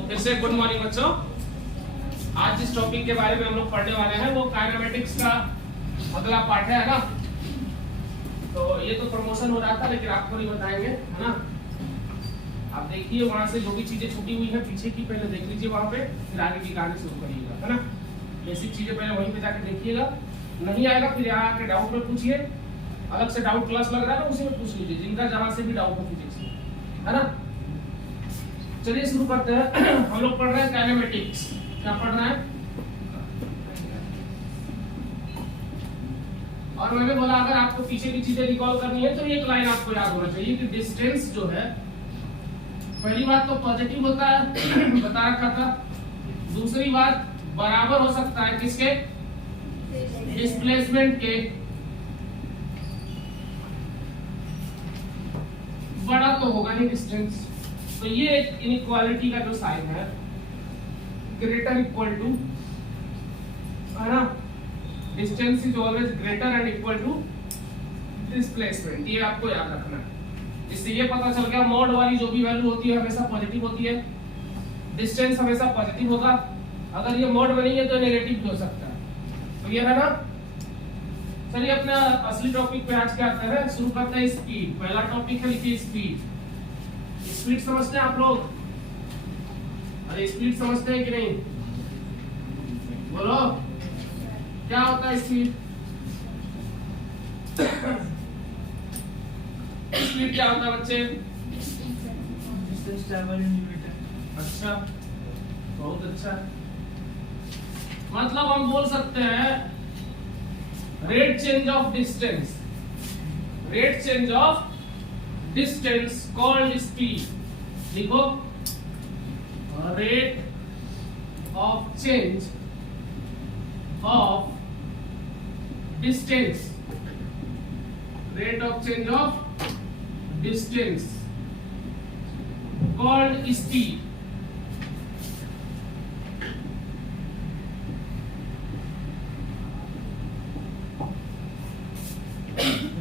फिर से good morning बच्चों। आज जिस टॉपिक के बारे में हम लोग पढ़ने वाले हैं वो काइनेमेटिक्स का अगला पार्ट है ना। तो ये तो प्रमोशन हो रहा था लेकिन आपको नहीं बताएंगे, है ना। आप देखिए वहां से जो भी चीजें छूटी हुई है पीछे की पहले देख लीजिए वहां पे, फिर आगे की कहानी शुरू करिएगा, है ना। बेसिक चीजें पहले वहीं पे जाके देखिएगा, नहीं आएगा फिर यहाँ आके डाउट में पूछिए। अलग से डाउट क्लास लग रहा है ना उसी में पूछ लीजिए, जिनका जहां से भी डाउट हो फिजिक्स, है ना। चलिए शुरू करते हैं। हम लोग पढ़ रहे हैं काइनेमेटिक्स। क्या पढ़ रहे हैं? और मैंने बोला अगर आपको पीछे की चीजें रिकॉल करनी है तो एक लाइन आपको याद होना चाहिए कि डिस्टेंस जो है, पहली बात तो पॉजिटिव होता है बता रखा था। दूसरी बात बराबर हो सकता है किसके? डिस्प्लेसमेंट के। बड़ा तो होगा नहीं डिस्टेंस, तो ये एक इनइक्वालिटी का जो साइन है, ग्रेटर इक्वल टू, है ना। Distance is always greater and equal to displacement, ये आपको याद रखना है। इससे ये पता चल गया मॉड वाली जो भी वैल्यू होती है हमेशा पॉजिटिव होती है, डिस्टेंस हमेशा पॉजिटिव होगा। अगर ये मॉड बनी है तो नेगेटिव भी हो सकता है। तो ये है ना। चलिए अपना असली टॉपिक पे आज क्या आता है, शुरू करते हैं स्पीड। पहला टॉपिक है लिखिए स्पीड। स्पीड समझते हैं आप लोग? अरे स्पीड समझते हैं कि नहीं? बोलो क्या होता है स्पीड? स्पीड क्या होता है बच्चे? अच्छा, बहुत अच्छा। मतलब हम बोल सकते हैं rate change of distance, rate change of distance called speed. लिखो rate of change of distance, rate of change of distance called speed.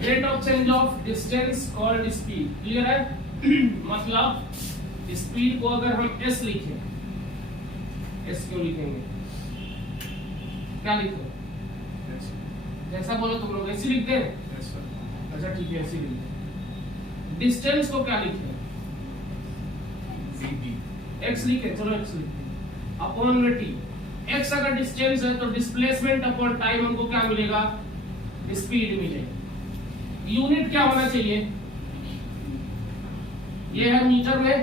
Rate of change of distance called speed. Clear है? मतलब स्पीड को अगर हम s लिखें, s क्यों लिखेंगे? क्या लिखो? जैसा बोलो तुम लोग ऐसे लिखते हैं। अच्छा ठीक है, ऐसे लिखते। डिस्टेंस को क्या लिखे? x लिखे, चलो x लिखते अपॉन में t। x अगर डिस्टेंस है तो डिस्प्लेसमेंट अपॉन टाइम हमको क्या मिलेगा? स्पीड मिलेगा। यूनिट क्या होना चाहिए? ये है मीटर में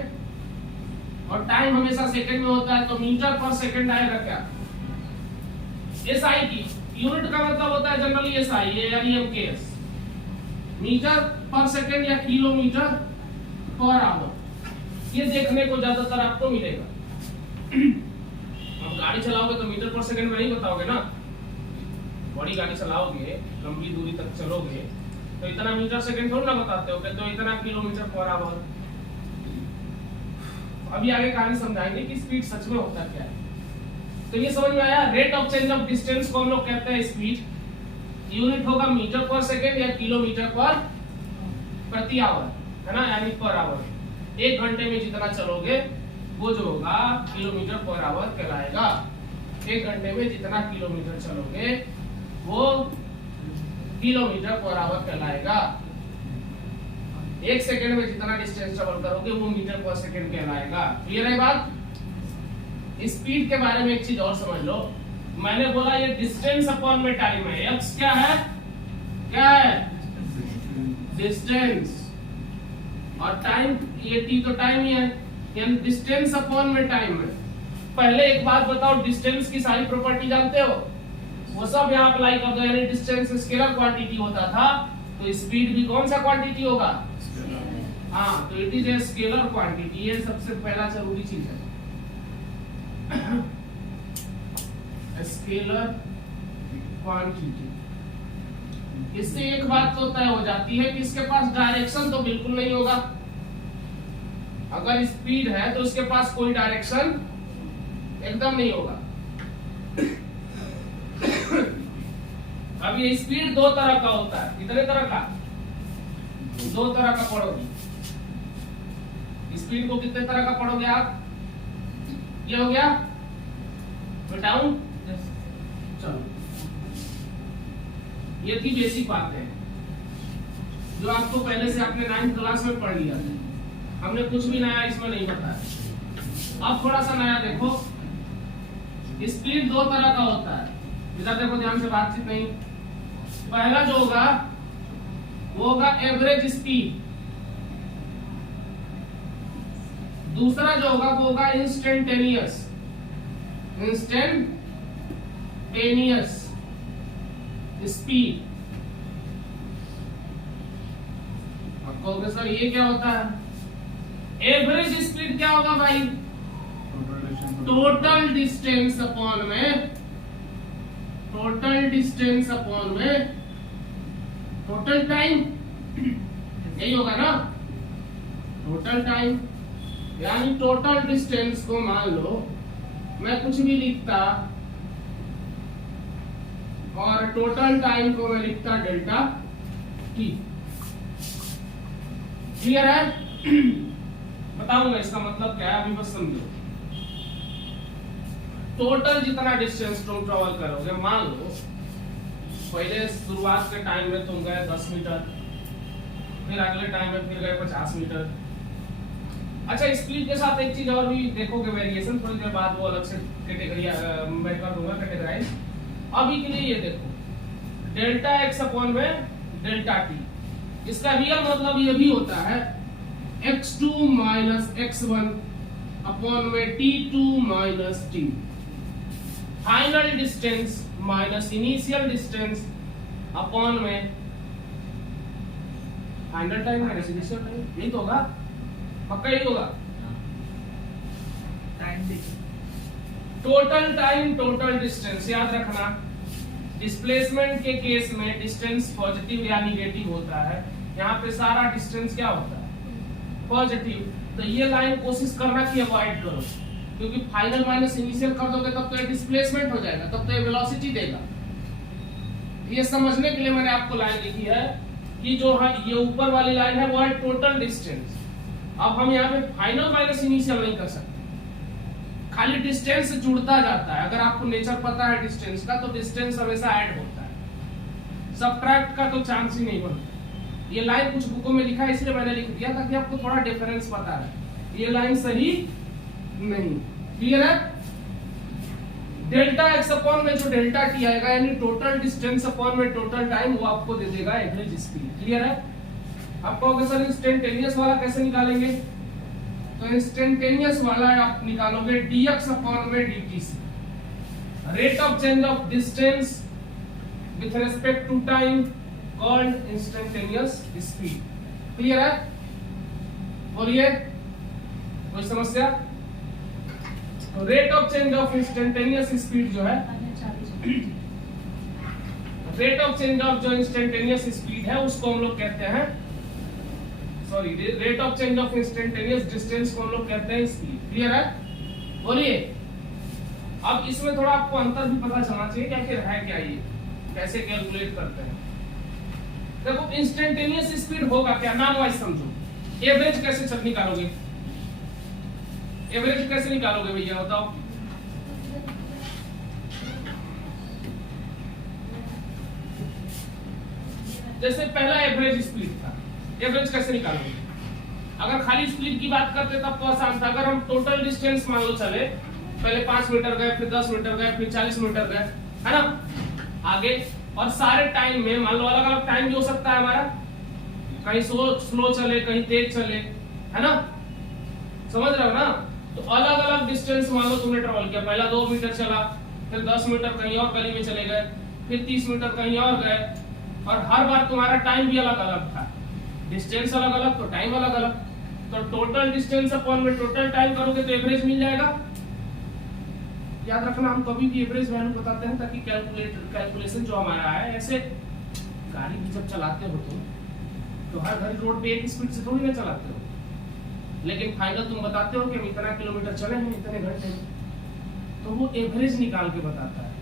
और टाइम हमेशा सेकंड में होता है, तो मीटर पर सेकंड आएगा क्या? एसआई की यूनिट का मतलब होता है जनरली एसआई, यानी एमकेएस, मीटर पर सेकंड या किलोमीटर पर आवर। ये देखने को ज्यादातर आपको मिलेगा। अब गाड़ी चलाओगे तो मीटर पर सेकंड में नहीं बताओगे ना। बड़ी गाड़ी चलाओगे, लंबी दूरी तक चलोगे तो इतना मीटर सेकंड थोड़ा ना बताते हो, तो इतना किलोमीटर पर आवर। अभी आगे कहानी समझाएंगे कि स्पीड सच में होता क्या है। तो ये समझ में आया? Rate of change of distance को हम लोग कहते हैं स्पीड। यूनिट होगा मीटर पर सेकंड या किलोमीटर पर प्रति आवर, है ना, यानी पर आवर। एक घंटे में जितना चलोगे वो जो होगा किलोमीटर पर आवर कहलाएगा। एक घंटे में जितना किलोमीटर चलोगे वो किलोमीटर पर आवर कहलाएगा। एक सेकंड में जितना डिस्टेंस ट्रेवल करोगे वो मीटर पर सेकंड कहलाएगा। क्लियर है बात? स्पीड के बारे में एक चीज और समझ लो। मैंने बोला ये डिस्टेंस अपॉन में टाइम है। x क्या है? क्या है? डिस्टेंस। और टाइम, ये t तो टाइम ही है, यानी डिस्टेंस अपॉन में टाइम है। पहले एक बात बताओ, डिस्टेंस की सारी प्रॉपर्टी जानते हो? वो सब यहाँ अप्लाई कर दो। यानी डिस्टेंस स्केलर क्वांटिटी होता था तो स्पीड भी कौन सा क्वांटिटी होगा? हाँ, तो it is a scalar quantity. ये सबसे पहला जरूरी चीज है, स्केलर क्वांटिटी। इससे एक बात तो तय हो जाती है कि इसके पास डायरेक्शन तो बिल्कुल नहीं होगा। अगर स्पीड है तो इसके पास कोई डायरेक्शन एकदम नहीं होगा। अब ये स्पीड दो तरह का होता है। कितने तरह का? दो तरह का पढ़ोगे। स्पीड को कितने तरह का पढ़ोगे आप? ये हो गया, मिटाऊं? चलो, ये थी बेसिक बातें जो आपको पहले से आपने 9th क्लास में पढ़ लिया था। हमने कुछ भी नया इसमें नहीं बताया। अब थोड़ा सा नया देखो, स्पीड दो तरह का होता है। इधर देखो ध्यान से, बातचीत नहीं। पहला जो होगा वो होगा एवरेज स्पीड, दूसरा जो होगा वो होगा इंस्टेंटेनियस स्पीड। अब कहोगे सर ये क्या होता है? एवरेज स्पीड क्या होगा भाई? टोटल डिस्टेंस अपॉन में टोटल टाइम, यही होगा ना? टोटल टाइम यानी टोटल डिस्टेंस को मान लो मैं कुछ भी लिखता और टोटल टाइम को मैं लिखता डेल्टा टी। क्लियर है? बताऊंगा इसका मतलब क्या है, अभी बस समझो। टोटल जितना डिस्टेंस तुम ट्रेवल करोगे, मान लो पहले शुरुआत के टाइम में तुम गए 10 मीटर, फिर अगले टाइम में फिर गए 50 मीटर। अच्छा, स्पीड के साथ एक चीज और भी देखोगे, वेरिएशन, थोड़ी देर बाद वो अलग से कैटेगरी मैं कर दूंगा कैटेगराइज। अभी के लिए ये देखो, डेल्टा एक्स अपॉन में डेल्टा टी, इसका रियल मतलब ये भी होता है x2 माइनस x1 अपॉन में t2 minus t। Final distance minus initial distance upon में final time minus initial time, यही तो होगा, पक्का यही होगा। टोटल टाइम टोटल डिस्टेंस, याद रखना डिस्प्लेसमेंट के केस में डिस्टेंस पॉजिटिव या निगेटिव होता है, यहाँ पे सारा डिस्टेंस क्या होता है? पॉजिटिव। तो ये लाइन कोशिश करना कि अवॉइड करो, क्योंकि फाइनल माइनस इनिशियल कर दोगे तब तो ये डिस्प्लेसमेंट हो जाएगा, तब तो ये वेलोसिटी देगा। ये समझने के लिए मैंने आपको लाइन लिखी है कि जो है ये ऊपर वाली लाइन है वो है टोटल डिस्टेंस। अब हम यहाँ पे फाइनल माइनस इनिशियल नहीं कर सकते, खाली डिस्टेंस जुड़ता जाता है। अगर आपको नेचर पता है डिस्टेंस का तो डिस्टेंस हमेशा ऐड होता है, सबट्रैक्ट का तो चांस ही नहीं बनता। ये लाइन कुछ बुकों में लिखा है इसलिए मैंने लिख दिया ताकि आपको थोड़ा डिफरेंस पता है। ये लाइन सही नहीं। क्लियर है? डेल्टा एक्स अपॉन में जो डेल्टा टी आएगा यानी टोटल डिस्टेंस अपॉन में टोटल टाइम, वो आपको दे देगा एवरेज स्पीड। क्लियर है? आप कहोगे सर इंस्टेंटेनियस वाला कैसे निकालेंगे? तो इंस्टेंटेनियस वाला आप निकालोगे dx अपॉन में dt से, rate of change of distance with respect to time called instantaneous speed. Clear है? बोलिए, कोई समस्या? Rate of change of instantaneous speed जो है, रेट ऑफ चेंज ऑफ जो इंस्टेंटेनियस स्पीड है उसको हम लोग कहते हैं, sorry, rate of change of instantaneous distance को हम लोग कहते हैं स्पीड। क्लियर है? बोलिए। अब इसमें थोड़ा आपको अंतर भी पता चलना चाहिए कि आखिर है क्या, ये कैसे कैलकुलेट करते हैं। देखो इंस्टेंटेनियस स्पीड होगा क्या, नाम वाइज समझो। एवरेज कैसे निकालोगे? एवरेज कैसे निकालोगे भैया बताओ? जैसे पहला एवरेज स्पीड था, एवरेज कैसे निकालोगे? अगर खाली स्पीड की बात करते तब तो आसान था। अगर हम टोटल डिस्टेंस मान लो चले, पहले 5 मीटर गए, फिर 10 मीटर गए, फिर 40 मीटर गए, है ना, आगे, और सारे टाइम में मान लो अलग अलग टाइम भी हो सकता है हमारा, कहीं स्लो चले, कहीं तेज चले, है ना, समझ रहे हो ना? तो अलग अलग डिस्टेंस मान लो तुमने ट्रेवल किया, पहला 2 मीटर चला, फिर 10 मीटर कहीं और गली में चले गए, फिर 30 मीटर कहीं और गए, और हर बार तुम्हारा टाइम भी अलग अलग था, डिस्टेंस अलग अलग तो टाइम अलग अलग। तो टोटल डिस्टेंस अपॉन में टोटल टाइम करोगे तो एवरेज मिल जाएगा। याद रखना, हम कभी भी एवरेज वैल्यू बताते हैं ताकि कैलकुलेशन जो हमारा है, ऐसे गाड़ी भी जब चलाते हो तो हर घड़ी रोड पे एक स्पीड से थोड़ी ना चलाते हो, लेकिन फाइनल तुम बताते हो कि हम इतना किलोमीटर चले हैं इतने घंटे में, तो वो एवरेज निकाल के बताता है।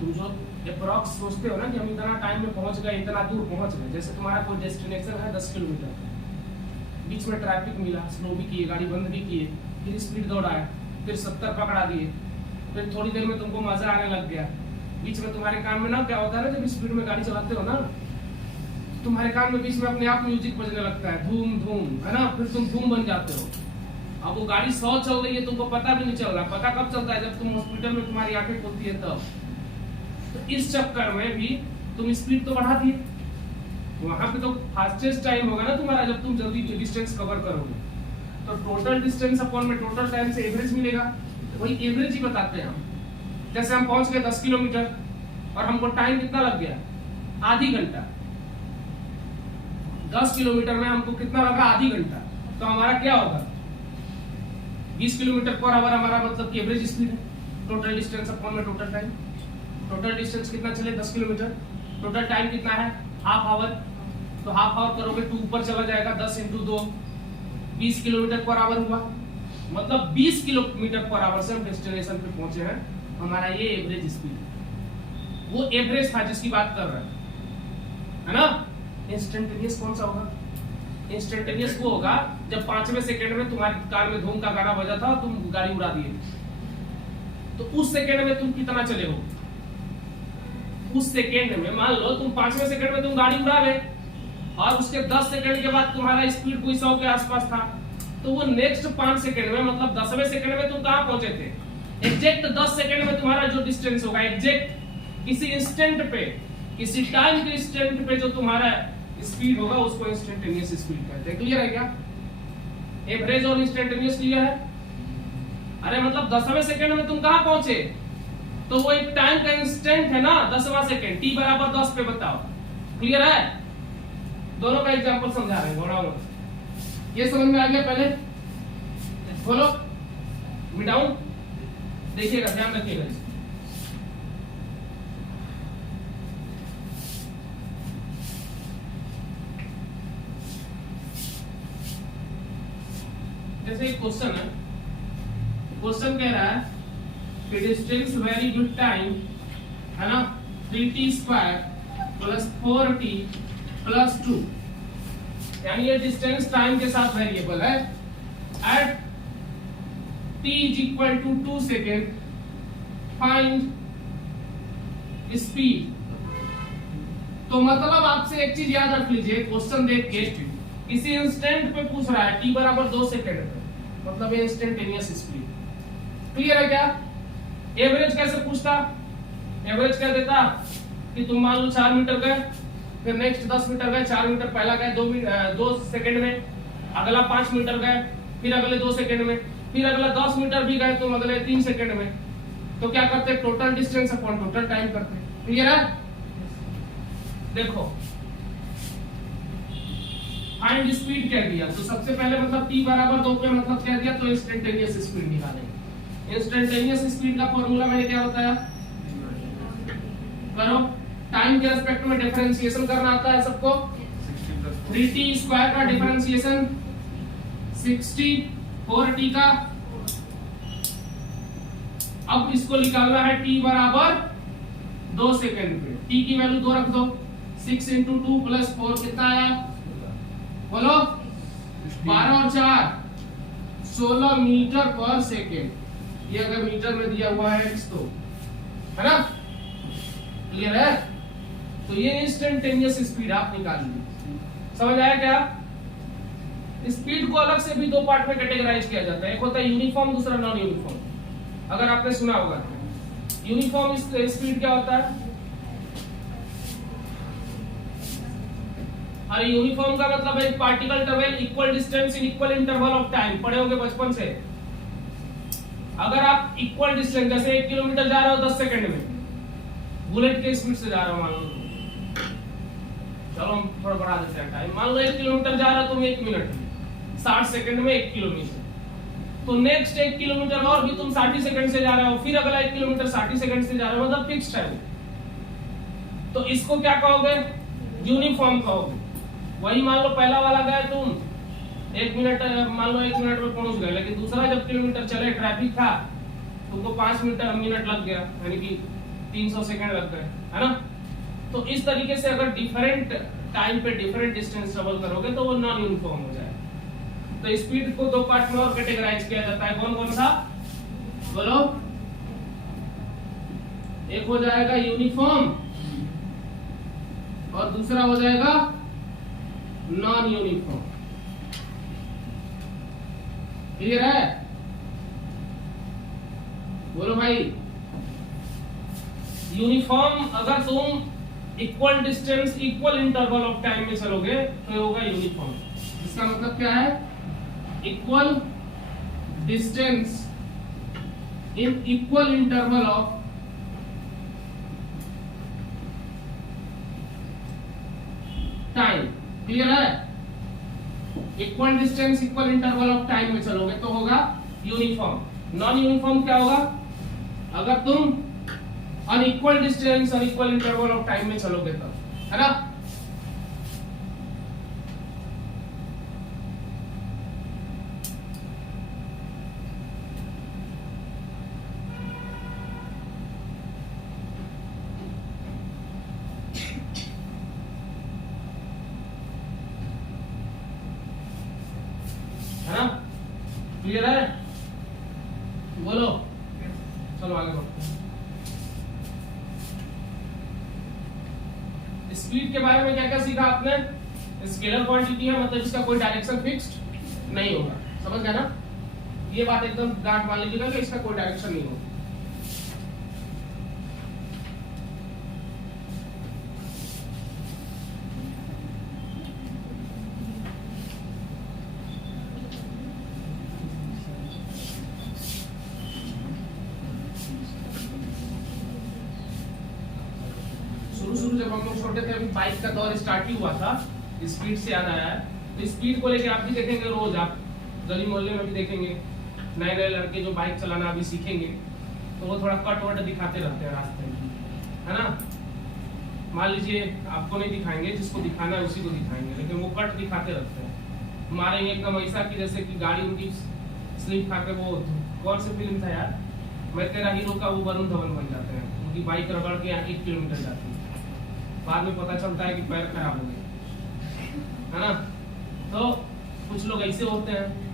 तुम जो अप्रॉक्स सोचते हो ना कि हम इतना टाइम में पहुंच गए, इतना दूर पहुंच गए, जैसे तुम्हारा कोई डेस्टिनेशन है 10 किलोमीटर, बीच में ट्रैफिक मिला, स्लो भी किए, गाड़ी बंद भी किए, फिर स्पीड दौड़ाया, फिर 70 पकड़ा दिए, फिर थोड़ी देर में तुमको मजा आने लग गया। बीच में तुम्हारे कान में ना क्या होता है ना, जब स्पीड में गाड़ी चलाते हो ना, तुम्हारे कान में बीच में अपने आप म्यूजिक बजने लगता है, धूम धूम, है ना, फिर तुम धूम बन जाते हो। अब वो गाड़ी 100 चल रही है, तुमको पता भी नहीं चल रहा। पता कब चलता है? जब तुम हॉस्पिटल में तुम्हारी आंखें खुलती है तब। तो इस चक्कर में भी तुम स्पीड तो बढ़ा दिए, वहां पे तो फास्टेस्ट टाइम होगा ना तुम्हारा जब तुम जल्दी डिस्टेंस कवर करोगे। तो टोटल डिस्टेंस अपॉन में टोटल टाइम से एवरेज मिलेगा, वही एवरेज ही बताते हैं हम। जैसे हम पहुंच गए 10 किलोमीटर और हमको टाइम कितना लग गया? आधी घंटा। 10 किलोमीटर में हमको कितना लगा? आधी घंटा। तो हमारा क्या होगा? 20 किलोमीटर पर आवर हमारा मतलब कि एवरेज स्पीड है। टोटल डिस्टेंस अपॉन में टोटल टाइम। टोटल डिस्टेंस कितना चले? 10 किलोमीटर। टोटल टाइम कितना है? Half hour. तो हाफ आवर करोगे तो ऊपर चला जाएगा, 10 इंटू 2 20 किलोमीटर पर आवर हुआ। मतलब 20 किलोमीटर पर आवर से हम डेस्टिनेशन पे पहुंचे हैं। हमारा ये एवरेज स्पीड है। वो एवरेज था जिसकी बात कर रहे हैं, है ना। इंस्टेंटेनियस कौन सा होगा? इंस्टेंटेनियस वो होगा जब 5वें सेकंड में तुम्हारे कार में धूम का गाना बजा था, तुम गाड़ी उड़ा दिए। तो उस सेकंड में तुम कितना चले हो? उस सेकंड में मान लो तुम 5वें सेकंड में तुम गाड़ी उड़ा गए और उसके 10 सेकंड के बाद तुम्हारा स्पीड कोई 100 के आसपास था। तो वो नेक्स्ट 5 सेकंड में मतलब 10वें सेकंड में तुम कहां पहुंचे थे? एग्जैक्ट 10 सेकंड में तुम्हारा जो डिस्टेंस होगा, एग्जैक्ट किसी इंस्टेंट पे, किसी टाइम के इंस्टेंट पे जो तुम्हारा स्पीड होगा उसको इंस्टेंटेनियस स्पीड कहते हैं। क्लियर है क्या? एवरेज और इंस्टेंटेनियस क्लियर है? अरे मतलब 10वें सेकंड में तुम कहां पहुंचे? तो वो एक टाइम का इंस्टेंट है ना, 10वां सेकंड, t बराबर 10 पे बताओ। क्लियर है? दोनों का एग्जांपल समझा रहे हैं, बोलो ये समझ में आ गया? पहले बोलो मिटाऊं, देखिएगा, ध्यान रखिएगा। जैसे एक क्वेश्चन है, क्वेश्चन कह रहा है कि डिस्टेंस वेरी विद टाइम, है ना, 3t² प्लस 4t प्लस 2, यानी ये डिस्टेंस टाइम के साथ वेरिएबल है। At t is equal to 2 second find speed. तो मतलब आपसे एक चीज याद रख लीजिए, क्वेश्चन देख के किसी इंस्टेंट पे पूछ रहा है, t बराबर 2 सेकेंड पे, मतलब ये इंस्टेंटेनियस स्पीड। क्लियर है क्या? एवरेज कैसे पूछता? एवरेज क्या देता कि तुम मान लो 4 मीटर गए, फिर नेक्स्ट 10 मीटर गए, 4 मीटर पहला गए 2 सेकंड में, अगला 5 मीटर गए, फिर अगले 2 सेकंड में, फिर अगला 10 मीटर भी गए तुम अगले 3 सेकंड में। तो क्या करते? Total distance upon total time करते। क्लियर है? देखो फाइंड स्पीड कह दिया, तो सबसे पहले मतलब t बराबर 2 पे मतलब कह दिया, तो इंस्टेंटेनियस स्पीड निकालेंगे। इंस्टेंटेनियस स्पीड का फॉर्मूला मैंने क्या बताया? करो, टाइम के रिस्पेक्ट में डिफरेंशिएशन करना आता है सबको। 3t² का डिफरेंशिएशन 60, 4t का। अब इसको निकालना है t बराबर 2 सेकंड पे। t की वैल्यू 2 रख दो, 6 इंटू 2 प्लस 4 कितना आया? बोलो 12 और 4 16 मीटर पर सेकेंड। ये अगर मीटर में दिया हुआ है x तो, है ना। क्लियर है? तो ये इंस्टेंटेनियस स्पीड आप निकाल लीजिए। समझ आया क्या? स्पीड को अलग से भी 2 पार्ट में कैटेगराइज किया जाता है, एक होता है यूनिफॉर्म, दूसरा नॉन यूनिफॉर्म। अगर आपने सुना होगा यूनिफॉर्म स्पीड क्या होता है? अरे यूनिफॉर्म का मतलब है particle travel equal distance in equal interval of time. पढ़े होंगे बचपन से। अगर आप इक्वल डिस्टेंस, जैसे 1 किलोमीटर जा रहे हो 10 सेकंड में, बुलेट के स्पीड से जा रहे हो मान लो, चलो हम थोड़ा बढ़ा देते हैं टाइम, मान लो 1 किलोमीटर जा रहे हो तुम 1 मिनट में, 60 सेकंड में 1 किलोमीटर। तो नेक्स्ट 1 किलोमीटर और भी तुम 60 सेकंड से जा रहे हो, फिर अगला 1 किलोमीटर 60 सेकंड से जा रहे हो, मतलब फिक्स्ड है। तो इसको क्या कहोगे? यूनिफॉर्म कहोगे। वही मान लो पहला वाला गए तुम 1 मिनट, मान लो 1 मिनट में पहुंच गए, लेकिन दूसरा जब किलोमीटर चले, ट्रैफिक था, तुमको 5 मिनट लग गया, यानी कि 300 सेकंड लग गए, है ना। तो इस तरीके से अगर डिफरेंट टाइम पे डिफरेंट डिस्टेंस ट्रेवल करोगे तो वो नॉन यूनिफॉर्म हो जाएगा। तो स्पीड को 2 पार्ट में और कैटेगराइज किया जाता है, कौन कौन सा? बोलो। एक हो जाएगा यूनिफॉर्म और दूसरा हो जाएगा नॉन यूनिफॉर्म। क्लियर है? बोलो भाई। यूनिफॉर्म अगर तुम equal distance equal interval of time में चलोगे तो ये होगा यूनिफॉर्म। इसका मतलब क्या है? Equal distance in equal interval of time. Clear है? Equal distance equal interval of time में चलोगे तो होगा यूनिफॉर्म। नॉन यूनिफॉर्म क्या होगा? अगर तुम अनइक्वल डिस्टेंस और इक्वल इंटरवल ऑफ टाइम में चलोगे तब, है ना? है ना? क्लियर है? बोलो। चलो आगे बढ़ते हैं। स्पीड के बारे में क्या क्या सीखा आपने? स्केलर क्वांटिटी है, मतलब इसका कोई डायरेक्शन फिक्स्ड नहीं होगा। समझ गए ना? ये बात एकदम गांठ मान लीजिएगा कि इसका कोई डायरेक्शन नहीं होगा। शुरू जब हम लोग छोटे थे, अभी बाइक का दौर स्टार्ट ही हुआ था, स्पीड से याद आया है। तो स्पीड को लेके आप भी देखेंगे, रोज आप गली मोहल्ले में भी देखेंगे नए नए लड़के जो बाइक चलाना अभी सीखेंगे तो वो थोड़ा कट वट दिखाते रहते हैं रास्ते में, है ना? मान लीजिए आपको नहीं दिखाएंगे, जिसको दिखाना है उसी को दिखाएंगे, लेकिन वो कट दिखाते रहते हैं। मारेंगे एकदम ऐसा कि जैसे कि गाड़ी उनकी स्लिप खा के, वो कौन सी फिल्म था यार, मैं तेरा हीरो का, वो वरुण धवन बन जाते हैं, उनकी बाइक रगड़ के 1 किलोमीटर जाती है, बाद में पता चलता है कि पैर खराब हो गया, है ना? तो कुछ लोग ऐसे होते हैं।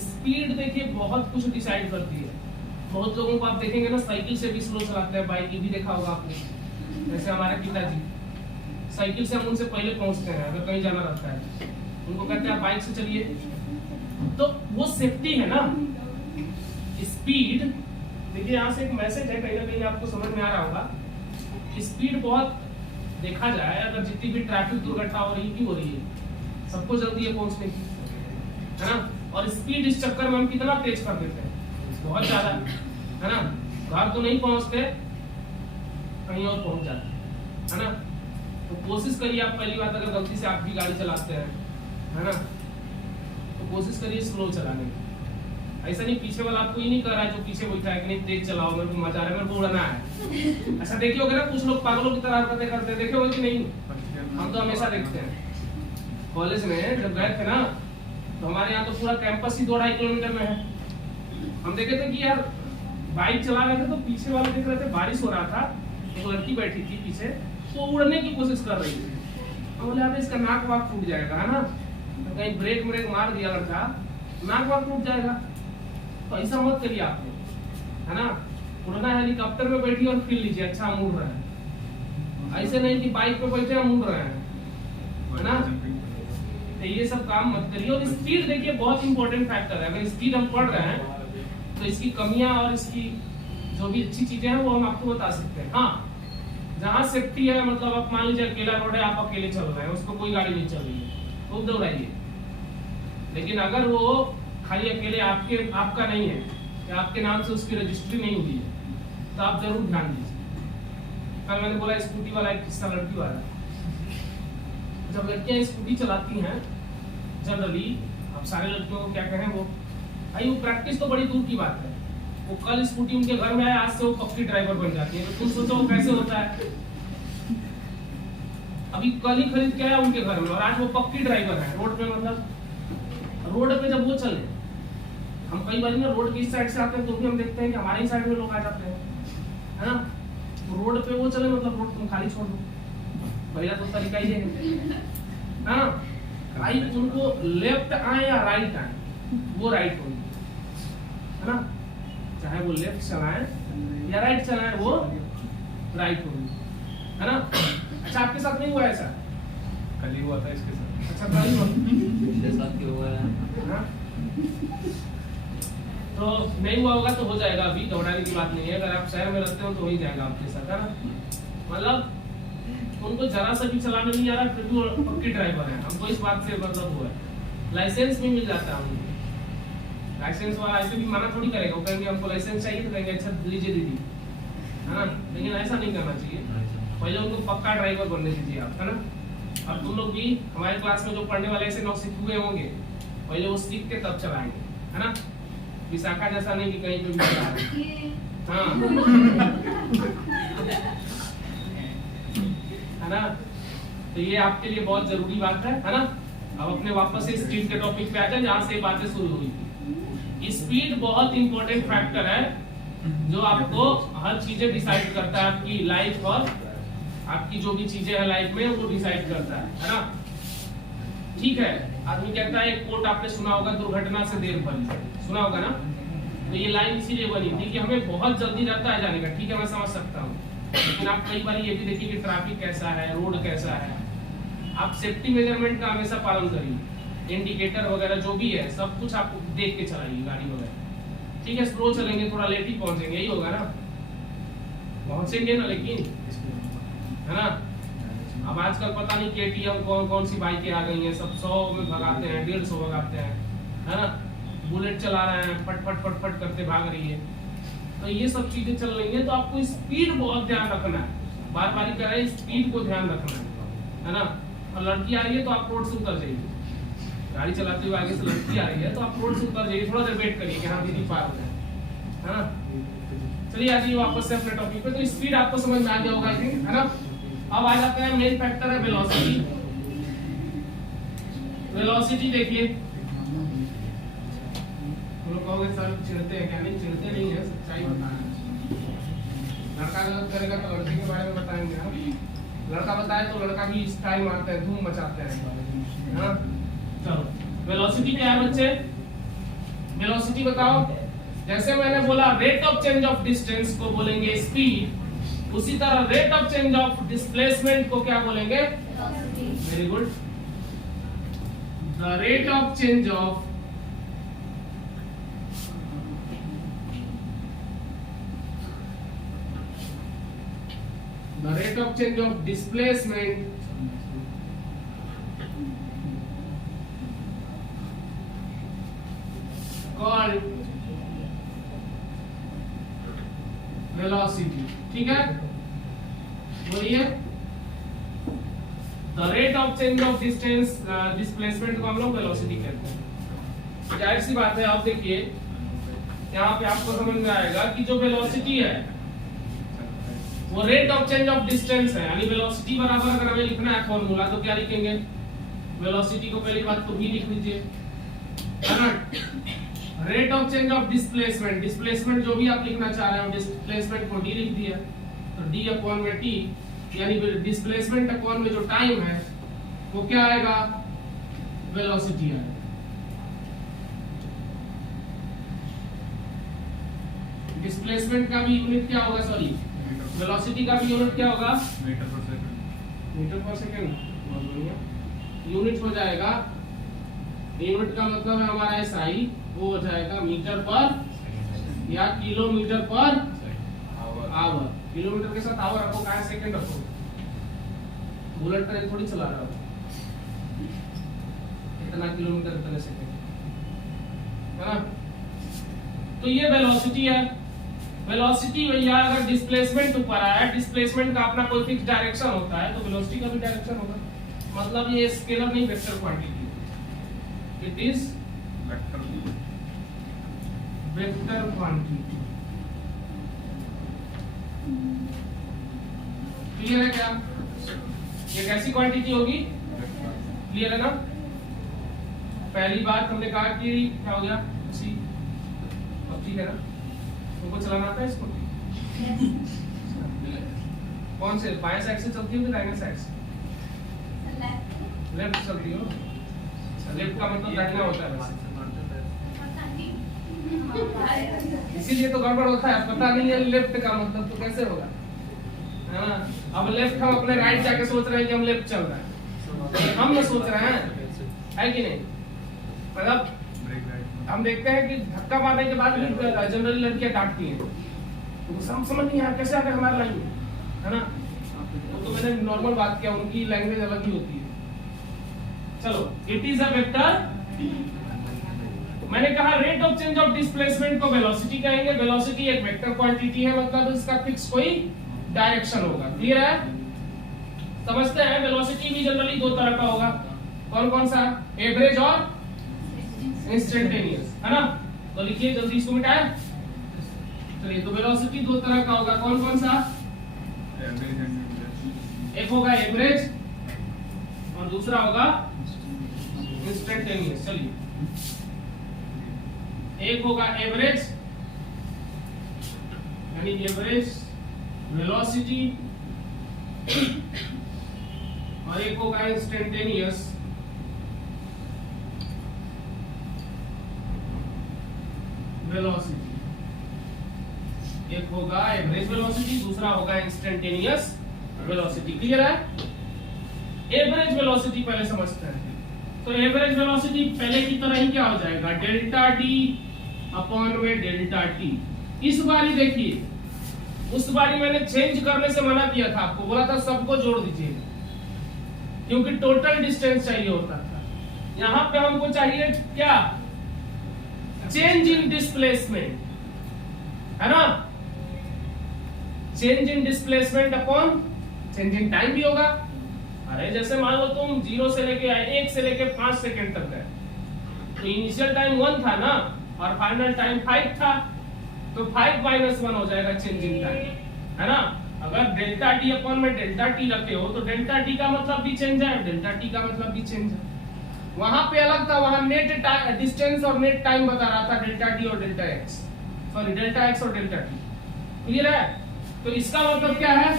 स्पीड देखिए बहुत कुछ डिसाइड करती है। बहुत लोगों को आप देखेंगे ना, साइकिल से भी स्लो चलाते हैं, बाइक भी देखा होगा आपने। जैसे हमारे पिताजी साइकिल से हम उनसे पहले पहुंचते हैं, अगर कहीं जाना रहता है उनको कहते हैं बाइक से चलिए, तो वो सेफ्टी है ना। स्पीड देखिए, यहाँ से एक मैसेज है, कहीं ना कहीं आपको समझ में आ रहा होगा। स्पीड बहुत देखा जाए, अगर जितनी भी ट्रैफिक दुर्घटना हो रही है, हो रही है, सबको जल्दी है पहुंचने की, है ना? और स्पीड इस चक्कर में हम कितना तेज कर देते हैं, बहुत ज्यादा, है ना? घर तो नहीं पहुंचते, कहीं और पहुंच जाते, है ना? तो कोशिश करिए आप, पहली बात अगर गलती से आप भी गाड़ी चलाते हैं, है ना, तो कोशिश करिए स्लो चलाने की। ऐसा नहीं पीछे वाला आपको ये नहीं कर रहा है, जो पीछे बैठा है कि नहीं तेज चलाओ, मेरे को मजा आ रहा है, मेरे को उड़ना है। अच्छा देखिए होगा ना, कुछ लोग पागलों की तरह हरकतें करते हैं, देखे होंगे कि नहीं? हम तो हमेशा देखते हैं। कॉलेज में जब गए थे ना, तो हमारे यहाँ तो पूरा कैंपस ही 2-2.5 किलोमीटर में है। हम देखे थे कि यार बाइक चला रहे थे, तो पीछे वाले देख रहे थे, बारिश हो रहा था, एक लड़की बैठी थी पीछे, वो उड़ने की कोशिश कर रही थी। हम बोले अबे इसका नाक वाक फूट जाएगा, है ना? तो कहीं ब्रेक ब्रेक मार दिया लड़का, नाक वाक फूट जाएगा। तो ऐसा मत करिए आप लोग, है ना? उड़ना हेलीकॉप्टर में बैठिए और फील लीजिए, अच्छा हम उड़ रहे हैं। ऐसे नहीं कि बाइक पे बैठे हम उड़ रहे हैं, है ना? तो ये सब काम मत करिए। और स्पीड देखिए बहुत इंपॉर्टेंट फैक्टर है। अगर स्पीड हम पढ़ रहे हैं तो इसकी कमियां और इसकी जो भी अच्छी चीजें हैं वो हम आपको बता सकते हैं। हाँ, जहाँ सेफ्टी है, मतलब आप मान लीजिए अकेला रोड है, आप अकेले चल रहे हैं, उसको कोई गाड़ी नहीं चल रही है, खूब दौड़ाइए। लेकिन अगर वो खाली अकेले आपका नहीं है, या आपके नाम से उसकी रजिस्ट्री नहीं हुई है, तो आप जरूर ध्यान दीजिए। कल मैंने बोला स्कूटी वाला एक किस्सा, लड़की वाला। जब लड़कियां स्कूटी चलाती हैं जनरली, अब सारे लड़कियों को क्या कहें, वो भाई वो प्रैक्टिस तो बड़ी दूर की बात है। वो कल स्कूटी उनके घर में आए, आज से वो पक्की ड्राइवर बन जाती है। तो तुम सोचो वो कैसे होता है। अभी कल ही खरीद के आया उनके घर में, और आज वो पक्की ड्राइवर है रोड पे। मतलब रोड पे जब वो चले, हम कई बार ना रोड की इस साइड से आते हैं तो भी हम देखते हैं कि हमारे ही साइड में लोग आ जाते हैं, है ना? तो रोड पे वो चले, मतलब रोड तुम खाली छोड़ दो, पहला तो तरीका ही है ना? भाई उनको लेफ्ट आए या राइट आए, वो राइट होगी, है ना? चाहे वो लेफ्ट चलाएं या राइट चलाएं, वो राइट होगी, है ना। अच्छा आपके साथ नहीं हुआ ऐसा? कल ही हुआ था इसके साथ। अच्छा कल ही हुआ, मेरे साथ भी हुआ है। हाँ? तो नहीं हुआ होगा तो हो जाएगा, अभी घबराने की बात नहीं है। अगर आप शहर में रहते हो तो हो ही जाएगा आपके साथ, है ना। मतलब उनको जरा सा भी चलाने नहीं आ रहा, फिर भी वो पक्के ड्राइवर है, हमको इस बात से मतलब हुआ है। लाइसेंस भी मिल जाता है उनको, लाइसेंस वाला ऐसे भी मना थोड़ी करेगा, वो कहेंगे हमको लाइसेंस चाहिए, तो कहेंगे अच्छा लीजिए दीदी, है ना। लेकिन ऐसा नहीं करना चाहिए, पहले उनको पक्का ड्राइवर बनने दीजिए आप, है ना। और तुम लोग भी हमारे क्लास में जो पढ़ने वाले ऐसे नौसिखुए होंगे, पहले वो सीख के तब चलाएंगे, है ना। विशाखा जैसा नहीं कि कहीं पे भी चला रहे, हाँ है ना। तो ये आपके लिए बहुत जरूरी बात है ना। अब अपने वापस से स्पीड के टॉपिक पे आ जाए, जहाँ से बातें शुरू हुई थी। स्पीड बहुत इंपॉर्टेंट फैक्टर है जो आपको हर चीजें डिसाइड करता है, आपकी लाइफ और आपकी जो भी चीजें है लाइफ में वो डिसाइड करता है ना। ठीक है, आदमी कहता है, एक कोट आपने सुना होगा, दुर्घटना से देर भली, सुना होगा ना। तो ये लाइन इसीलिए बनी थी कि हमें बहुत जल्दी रहता है जाने का, ठीक है मैं समझ सकता हूँ, लेकिन आप कई बार ये भी देखिए कि ट्रैफिक कैसा है, रोड कैसा है। आप सेफ्टी मेजरमेंट का हमेशा पालन करिए, इंडिकेटर वगैरह जो भी है सब कुछ आप देख के चलाइए गाड़ी वगैरह, ठीक है। स्लो चलेंगे, थोड़ा लेट ही पहुंचेंगे, यही होगा ना, पहुंचेंगे ना, लेकिन है ना। अब आजकल पता नहीं केटीएम कौन कौन सी बाइकें आ गई हैं, सब 100 में भगाते हैं, 150 भगाते हैं, है ना। बुलेट चला रहे हैं, फट फट फट फट करते भाग रही है। तो ये सब चीजें चल रही हैं, तो आपको स्पीड बहुत ध्यान रखना है, बार बार कह रहे हैं स्पीड को ध्यान रखना है ना। और लड़की आ रही है तो आप रोड से उतर जाइए, गाड़ी चलाते हुए आगे से लड़की आ रही है तो आप रोड से उतर जाइए, थोड़ा देर वेट करिए कि हाँ दीदी पार हो जाए, है ना। चलिए आ जाइए वापस से अपने टॉपिक पे। तो स्पीड आपको समझ में आ गया होगा, है ना। अब आ जाता है मेन फैक्टर है वेलोसिटी। वेलोसिटी देखिए, तुम लोग कहोगे सर चिढ़ते हैं क्या? नहीं चिढ़ते नहीं है, सच्चाई बताना। लड़का गलत करेगा तो लड़के के बारे में बताएंगे हम, लड़का बताए तो लड़का भी स्टाइल मारते हैं, धूम मचाते हैं, हाँ। चलो वेलोसिटी क्या है बच्चे? वेलोसिटी बताओ। जैसे मैंने बोला rate of change of distance को बोलेंगे स्पीड, उसी तरह rate of change of displacement को क्या बोलेंगे? Very good. The rate of change of displacement called velocity, ठीक है। बोलिए, the rate of change of distance displacement को हम लोग वेलोसिटी कहते हैं। जाहिर सी बात है, आप देखिए यहाँ पे आपको समझ में आएगा कि जो वेलोसिटी है वो rate of change of distance है, यानी वेलोसिटी बराबर अगर हमें लिखना है फॉर्मूला तो क्या लिखेंगे? वेलोसिटी को पहली बात तो भी लिख लीजिए, है ना। Rate of change of displacement, displacement जो भी आप लिखना चाह रहे हो, डिस्प्लेसमेंट को डी लिख दिया, तो डी अपॉन में टी, यानी डिस्प्लेसमेंट अपॉन में जो टाइम है वो क्या आएगा? वेलोसिटी आएगा। डिस्प्लेसमेंट का भी यूनिट क्या होगा? सॉरी, वेलोसिटी का भी यूनिट क्या होगा? मीटर पर सेकंड। मीटर पर सेकंड, बहुत बढ़िया। यूनिट हो जाएगा, यूनिट का मतलब है हमारा एसआई, वो हो जाएगा मीटर पर या किलोमीटर पर आवर। किलोमीटर के साथ आवर रखो, क्या सेकंड रखो, बुलेट ट्रेन थोड़ी चला रहा हो, इतना किलोमीटर इतने सेकंड, है ना। तो ये वेलोसिटी है। वेलोसिटी भैया अगर डिस्प्लेसमेंट ऊपर आया, डिस्प्लेसमेंट का अपना कोई फिक्स डायरेक्शन होता है, तो वेलोसिटी का भी डायरेक्शन होगा। मतलब ये स्केलर नहीं, vector quantity, it is vector quantity. Clear है क्या? ये कैसी क्वांटिटी होगी? क्लियर है ना। पहली बात हमने कहा कि क्या हो गया, सी, अब ठीक है ना। तुमको चलाना आता है इसको? कौन से बाएं साइड से चलती हो कि दाहिने साइड से? लेफ्ट चलती हो। लेफ्ट का मतलब दाहिना होता है वैसे। इसीलिए तो गड़बड़ होता है, पता नहीं है लेफ्ट का मतलब तो कैसे होगा, है ना। अब लेफ्ट हम अपने राइट जाके सोच रहे हैं कि हम लेफ्ट चल रहे हैं, हम ना सोच रहे हैं, है कि नहीं। मतलब ब्रेक राइट। हम देखते हैं कि धक्का मारने के बाद भी जनरली लड़कियां डांटती हैं, तो समझ नहीं आया कैसे अगर हमारा लाइन है ना। तो मैंने नॉर्मल बात किया, उनकी लैंग्वेज अलग ही होती है। चलो, इट इज अ वेक्टर। मैंने कहा rate of change of displacement को वेलोसिटी कहेंगे। वेलोसिटी एक वेक्टर क्वांटिटी है, मतलब इसका फिक्स कोई डायरेक्शन होगा। क्लियर है, समझते हैं। वेलोसिटी भी जनरली दो तरह का होगा, कौन कौन सा, एवरेज और इंस्टेंटेनियस, है ना। तो लिखिए जल्दी इसको मिटाएं। चलिए, तो वेलोसिटी दो तरह का होगा, कौन कौन सा, एवरेज एंड एक होगा एवरेज और दूसरा होगा इंस्टेंटेनियस। चलिए, एक होगा एवरेज यानी एवरेज वेलोसिटी और एक होगा इंस्टेंटेनियस वेलोसिटी। एक होगा एवरेज वेलोसिटी, दूसरा होगा इंस्टेंटेनियस वेलोसिटी। क्लियर है। एवरेज वेलोसिटी पहले समझते हैं। तो एवरेज वेलोसिटी पहले की तरह ही क्या हो जाएगा, डेल्टा टी अपॉन में डेल्टा टी। इस बारी देखिए, उस बारी मैंने चेंज करने से मना किया था, आपको बोला था सबको जोड़ दीजिए, क्योंकि टोटल डिस्टेंस चाहिए होता था। यहां पे हमको चाहिए क्या, चेंज इन डिस्प्लेसमेंट, है ना। Change in displacement upon change in time भी होगा। अरे जैसे मान लो तुम 0 से लेके आए, 1 से लेके 5 सेकंड तक गए, तो इनिशियल टाइम 1 था ना और फाइनल टाइम 5 था, तो 5 - 1 हो जाएगा चेंज इन टाइम, है ना। अगर डेल्टा टी अपॉन में डेल्टा टी रखे हो तो डेल्टा टी का मतलब भी चेंज है, डेल्टा टी का मतलब भी चेंज है। वहां पे अलग था, वहां नेट डिस्टेंस और नेट टाइम बता रहा था, डेल्टा टी और delta x, sorry delta x और डेल्टा टी। क्लियर है। तो इसका मतलब क्या है,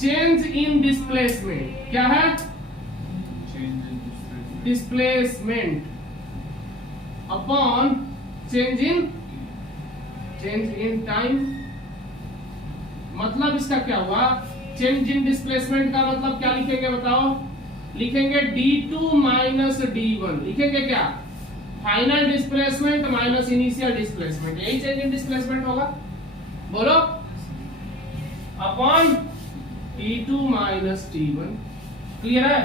चेंज इन डिस्प्लेसमेंट। क्या है, displacement upon change in time. मतलब इसका क्या हुआ, चेंज इन डिस्प्लेसमेंट का मतलब क्या लिखेंगे बताओ, लिखेंगे d2 माइनस d1। लिखेंगे क्या, final displacement minus initial displacement, यही चेंज इन डिस्प्लेसमेंट होगा। बोलो, upon t2 minus t1। Clear है।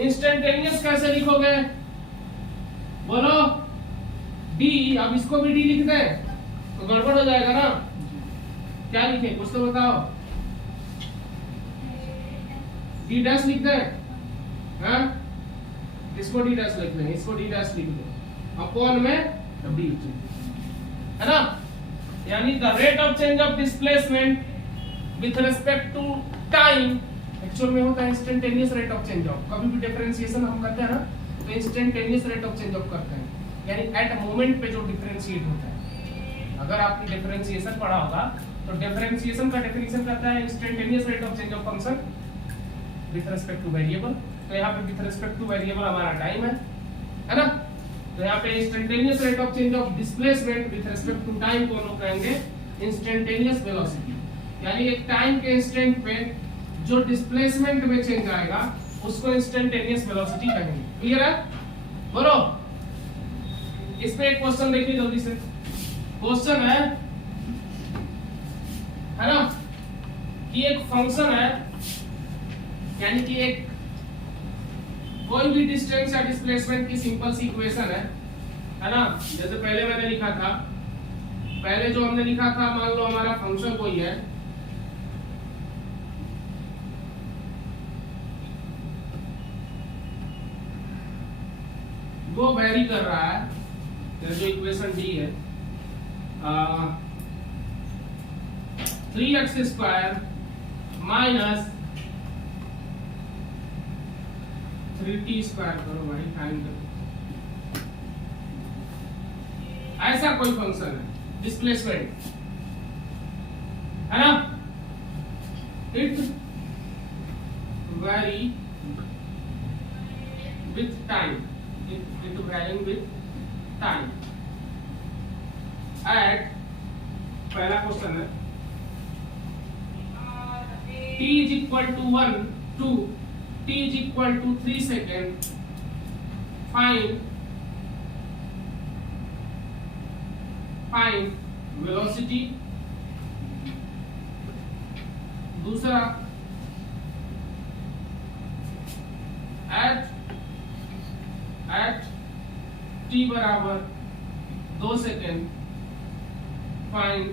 इंस्टेंटेनियस कैसे लिखोगे, बोलो, d, अब इसको भी d लिख दे तो गड़बड़ हो जाएगा ना। क्या लिखे, कुछ तो बताओ, d डैश लिख दे, हाँ? इसको d डैश लिख दे, इसको d डैश लिख दो, अपॉन में d, है ना। यानी the rate of change of displacement with respect to time actual में होता है instantaneous rate of change of. कभी भी डिफरेंशिएशन हम करते हैं ना तो instantaneous rate of change of करते हैं, यानी एट अ मोमेंट पे जो डिफरेंशिएट होता है। अगर आपने डिफरेंशिएशन पढ़ा होगा तो डिफरेंशिएशन का डेफिनेशन करता है instantaneous rate of change of function with respect to variable. तो यहाँ पे विथ रिस्पेक्ट टू वेरिएबल हमारा टाइम है ना। तो यहाँ पे instantaneous rate of change of displacement with respect to time को हम लोग कहेंगे इंस्टेंटेनियस वेलोसिटी, यानी एक टाइम के इंस्टेंट पे जो डिस्प्लेसमेंट में चेंज आएगा उसको इंस्टेंटेनियस वेलोसिटी कहेंगे। क्लियर है, बोलो। इस पे एक क्वेश्चन देखिए जल्दी से। क्वेश्चन है ना, कि एक फंक्शन है, यानी कि एक कोई भी डिस्टेंस या डिस्प्लेसमेंट की सिंपल सी इक्वेशन है ना। जैसे पहले मैंने लिखा था, पहले जो हमने लिखा था, मान लो हमारा फंक्शन कोई है, वो वेरी कर रहा है, जो इक्वेशन डी है, 3x² माइनस 3t² करो भाई, टाइम करो। ऐसा कोई फंक्शन है, डिस्प्लेसमेंट है ना, it vary with time, it varying with time. At, पहला क्वेश्चन है, t is equal to 1 to t is equal to 3 second, find velocity। दूसरा at t बराबर 2 सेकेंड फाइंड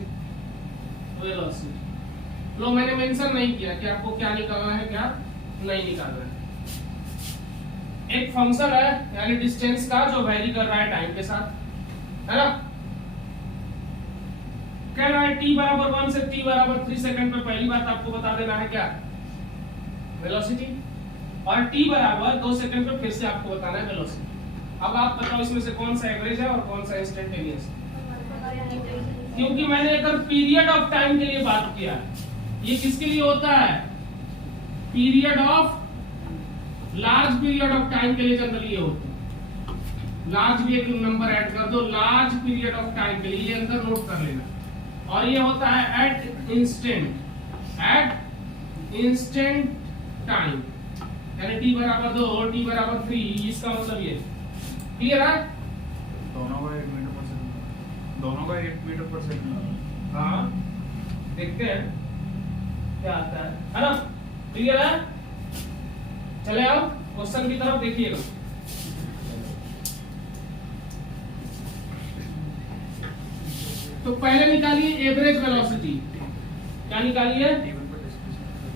वेलोसिटी। लो मैंने मेंशन नहीं किया कि आपको क्या निकालना है क्या नहीं निकालना है। एक फंक्शन है यानी डिस्टेंस का जो वेरी कर रहा है टाइम के साथ, है ना। कह रहा है t बराबर 1 से t बराबर 3 सेकंड पे पहली बात आपको बता देना है क्या वेलोसिटी, और t बराबर 2 सेकंड पे फिर से आपको बताना है वेलोसिटी। अब आप बताओ इसमें से कौन सा एवरेज है और कौन सा इंस्टेंटेनियस है। क्योंकि मैंने अगर पीरियड ऑफ टाइम के लिए बात किया है, ये किसके लिए होता है, period of, large period of time के लिए जनरली ये होता है। लार्ज भी एक नंबर ऐड कर दो, लार्ज पीरियड ऑफ टाइम के लिए अंदर नोट कर लेना। और ये होता है एट इंस्टेंट टाइम, यानी t बराबर 2 और t बराबर 3, इसका मतलब ये क्लियर है। दोनों का 1 मीटर पर सेकंड, दोनों का 1 मीटर पर सेकंड। हाँ देखते हैं क्या आता है ना। क्लियर है, चले आओ क्वेश्चन की तरफ देखिएगा। तो पहले निकालिए एवरेज वेलोसिटी। क्या निकालिए,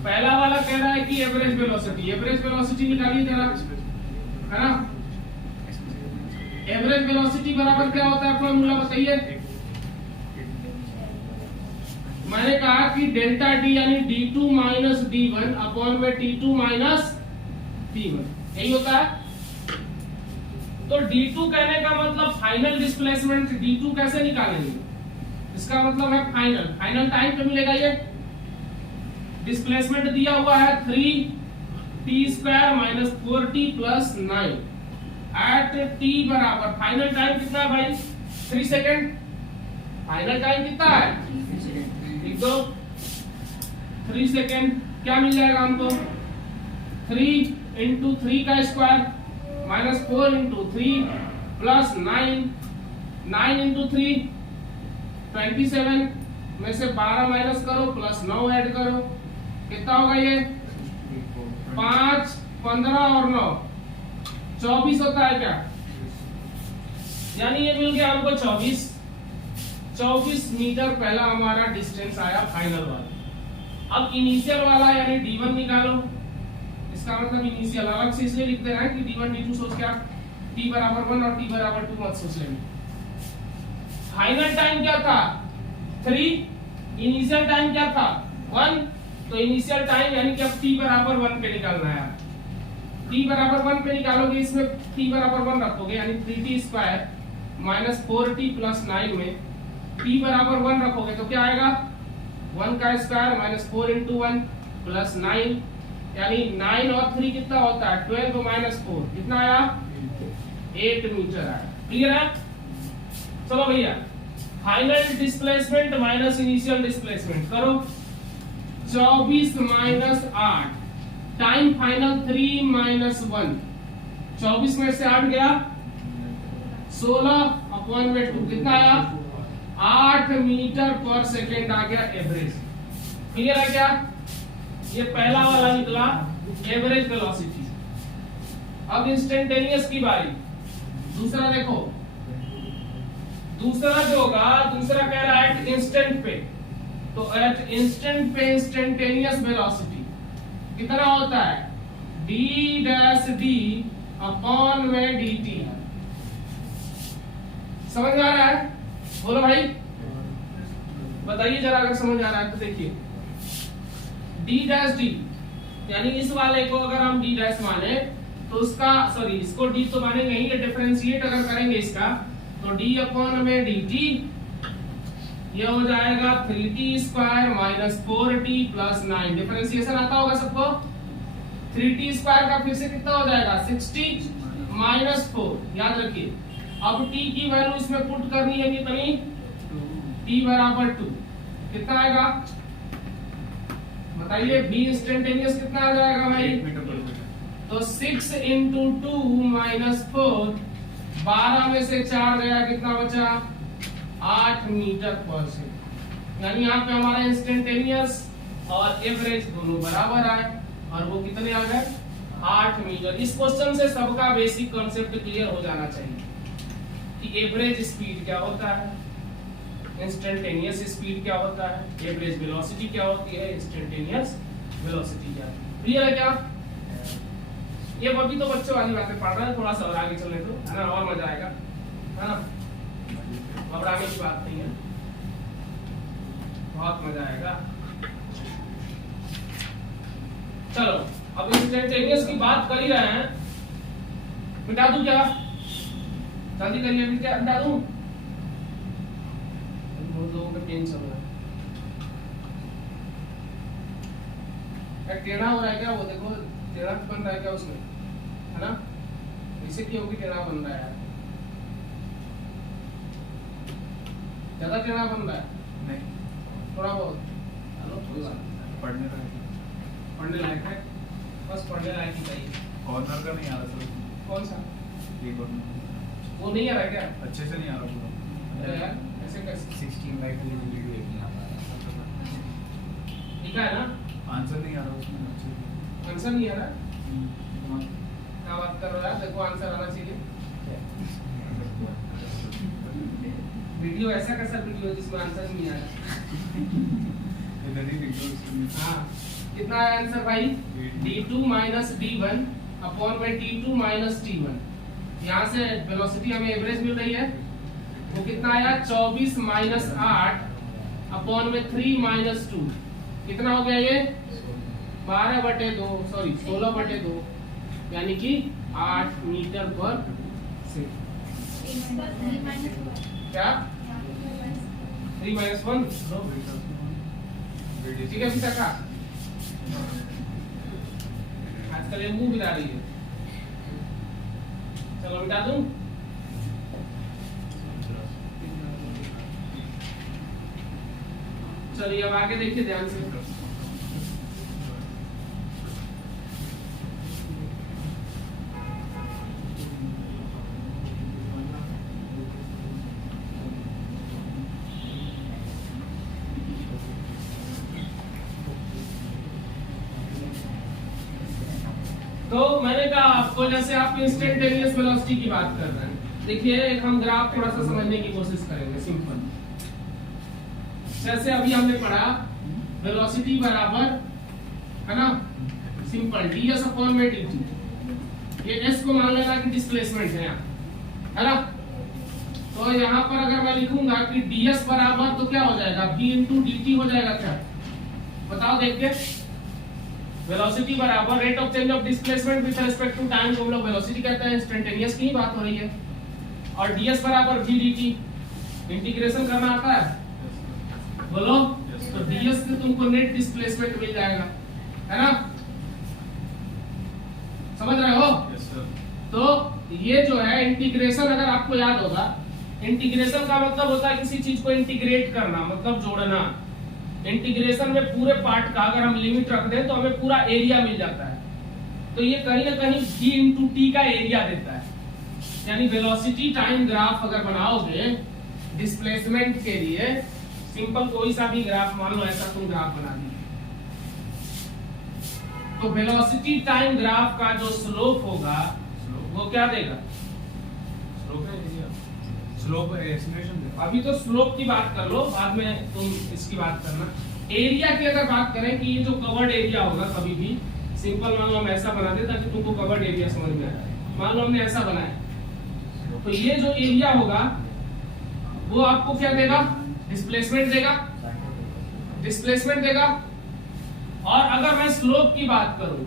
पहला वाला कह रहा है कि एवरेज वेलोसिटी, एवरेज वेलोसिटी निकालिए जरा, है ना। एवरेज वेलोसिटी बराबर क्या होता है, फॉर्मूला बताइए। मैंने कहा कि डेल्टा डी यानी d2 माइनस d1 अपॉन में t2 माइनस t1, यही होता है। तो d2 कहने का मतलब फाइनल डिस्प्लेसमेंट, d2 कैसे निकालेंगे, इसका मतलब है फाइनल टाइम पे मिलेगा। ये डिस्प्लेसमेंट दिया हुआ है 3t² minus 4t plus 9 at t बराबर, फाइनल टाइम कितना है भाई 3 सेकेंड। फाइनल टाइम कितना है, लिख दो 3 सेकेंड। क्या मिल जाएगा हमको, 3 इंटू 3 का square minus 4 into 3 plus 9 into 3 27 में से 12 माइनस करो प्लस 9 ऐड करो, कितना होगा ये 5 15 और 9 24 होता है क्या, यानी ये मिल गया हमको 24 मीटर पहला हमारा डिस्टेंस आया फाइनल वाला। अब इनिशियल वाला यानी d1 निकालो, इसका मतलब इनिशियल अलग से इसलिए लिखते हैं कि d1 d2 सोच के आप t बराबर 1 और t बराबर 2 मत सोच लेना। फाइनल टाइम क्या था 3, इनिशियल टाइम क्या था 1, तो इनिशियल टाइम यानी कि अब t बराबर 1 पे निकालना है। t बराबर 1 पे निकालोगे, इसमें t बराबर 1 रखोगे यानी 3t² माइनस 4t प्लस 9 में t बराबर 1 रखोगे तो क्या आएगा 1 का स्क्वायर माइनस 4 इंटू 1 प्लस 9, यानी 9 और 3 कितना होता है 12 माइनस 4 कितना आया 8 मीटर आया। क्लियर है, चलो भैया final displacement minus initial displacement करो। 24 माइनस 8 टाइम फाइनल 3 माइनस 1, 24 में से 8 गया 16 अपॉन में 2 कितना आया 8 मीटर पर सेकेंड आ गया एवरेज। क्लियर है क्या, ये पहला वाला निकला एवरेज वेलोसिटी। अब इंस्टेंटेनियस की बारी, दूसरा देखो, दूसरा जो होगा, दूसरा कह रहा है इंस्टेंट पे, तो एट इंस्टेंट पे इंस्टेंटेनियस वेलोसिटी कितना होता है d' अपॉन में dt। समझ में आ रहा है, बोलो भाई बताइए जरा अगर समझ आ रहा है तो। देखिए d' यानी इस वाले को अगर हम d' माने तो उसका, सॉरी इसको d तो मानेंगे ही, ये डिफरेंशिएट अगर करेंगे इसका तो d अपॉन में dt ये हो जाएगा 3t² minus 4t plus 9। Differentiation आता होगा सबको, 3t² का फिर से कितना हो जाएगा 60 माइनस 4, याद रखिए। अब t की वैल्यू इसमें पुट करनी है कितनी t बराबर 2 कितना आएगा बताइए, v इंस्टेंटेनियस कितना आ जाएगा भाई? 8 मीटर पर सेकंड। तो 6 into 2 minus 4, 12 में से 4 गया, कितना बचा? 8 मीटर पर सेकंड। यानी यहाँ पे हमारा इंस्टेंटेनियस और एवरेज दोनों बराबर आए और वो कितने आ गए? 8 मीटर। इस क्वेश्चन से सबका बेसिक कॉन्सेप्ट क्लियर हो जाना चाहिए कि एवरेज स्पीड क्या होता है, इंस्टेंटेनियस स्पीड क्या होता है, एवरेज वेलोसिटी क्या होती है, इंस्टेंटेनियस वेलोसिटी क्या है। क्लियर है क्या? ये अभी तो बच्चों वाली बातें पढ़ रहे हैं, थोड़ा सा और आगे चलने दो, है ना, और मजा आएगा, है ना। घबराने की बात नहीं है, बहुत मजा आएगा। चलो अब इंस्टेंटेनियस की बात कर ही रहे हैं, मिटा दूं क्या? जल्दी करिए, मिटा दूं? बहुत लोगों का पेन चल रहा है, टेढ़ा हो रहा है क्या? वो देखो टेढ़ा बन रहा है क्या उसमें, है ना? इसे क्यों भी टेढ़ा बन रहा है? ज्यादा टेढ़ा बन रहा है? नहीं, थोड़ा बहुत। चलो कोई बात नहीं, पढ़ने लायक पढ़ने लायक है, बस पढ़ने लायक ही चाहिए। कॉर्नर का नहीं आ रहा सर। कौन सा? ये कॉर्नर वो नहीं आ रहा है क्या? अच्छे से नहीं आ रहा पूरा। अरे यार ऐसे कैसे? 16 बाय 2 वीडियो एक नहीं आता लिखा है ना, आंसर नहीं आ रहा उसमें अच्छे से। आंसर नहीं आ रहा है? क्या बात कर रहे हो यार, देखो आंसर आना चाहिए। वीडियो ऐसा कैसा वीडियो है जिसमें आंसर नहीं आ रहा? इधर ही लिख दो इसमें। हाँ, कितना है आंसर भाई? d2 minus d1 अपॉन में t2 minus t1। यहाँ से वेलोसिटी हमें एवरेज मिल रही है, वो कितना आया? 24 minus 8 अपॉन में 3 minus 2, कितना हो गया ये? 12/2, सॉरी 16/2, यानी कि 8 मीटर पर सेकंड। क्या 3 minus 1? ठीक है अभी तक का आजकल ये मुंह गिरा रही है। चलो मिटा दूं? चलिए अब आगे देखिए ध्यान से। तो मैंने कहा आपको, जैसे आप इंस्टेंटेनियस वेलोसिटी की बात कर रहे हैं, देखिए एक हम ग्राफ थोड़ा सा समझने की कोशिश करेंगे, सिंपल। जैसे अभी हमने पढ़ा वेलोसिटी बराबर, है ना, सिंपल ds अपॉन में dt। ये s को मान लेना कि डिस्प्लेसमेंट है यहाँ, है ना। तो यहाँ पर अगर मैं लिखूंगा कि ds बराबर, तो क्या हो जाएगा? v into dt हो जाएगा क्या? बताओ देख के। वेलोसिटी बराबर rate of change of displacement with respect to time को हम लोग वेलोसिटी कहते हैं, इंस्टेंटेनियस की ही बात हो रही है। और ds बराबर v dt, इंटीग्रेशन करना आता है? बोलो। तो ds से तुमको नेट डिस्प्लेसमेंट मिल जाएगा, है ना, समझ रहे हो? Yes sir. तो ये जो है इंटीग्रेशन, अगर आपको याद होगा, इंटीग्रेशन का मतलब होता है किसी चीज को इंटीग्रेट करना, मतलब जोड़ना। इंटीग्रेशन में पूरे पार्ट का अगर हम लिमिट रख दें तो हमें पूरा एरिया मिल जाता है। तो ये कहीं ना कहीं v into t का एरिया देता है। यानी वेलोसिटी टाइम ग्राफ अगर बनाओगे डिस्प्लेसमेंट के लिए, सिंपल कोई सा भी ग्राफ मान लो, ऐसा तुम ग्राफ बना दीजिए, तो वेलोसिटी टाइम ग्राफ का जो स्लोप होगा वो क्या देगा? स्लोप है एरिया, स्लोप एक्सीलरेशन दे। अभी तो स्लोप की बात कर लो, बाद में तुम इसकी बात करना। एरिया की अगर बात करें कि ये जो कवर्ड एरिया होगा, कभी भी सिंपल मान लो हम ऐसा बना दे ताकि तुमको कवर्ड एरिया समझ में आए। मान लो हमने ऐसा बनाया, तो ये जो एरिया होगा वो आपको क्या देगा? डिस्प्लेसमेंट देगा, डिस्प्लेसमेंट देगा। और अगर मैं स्लोप की बात करूं,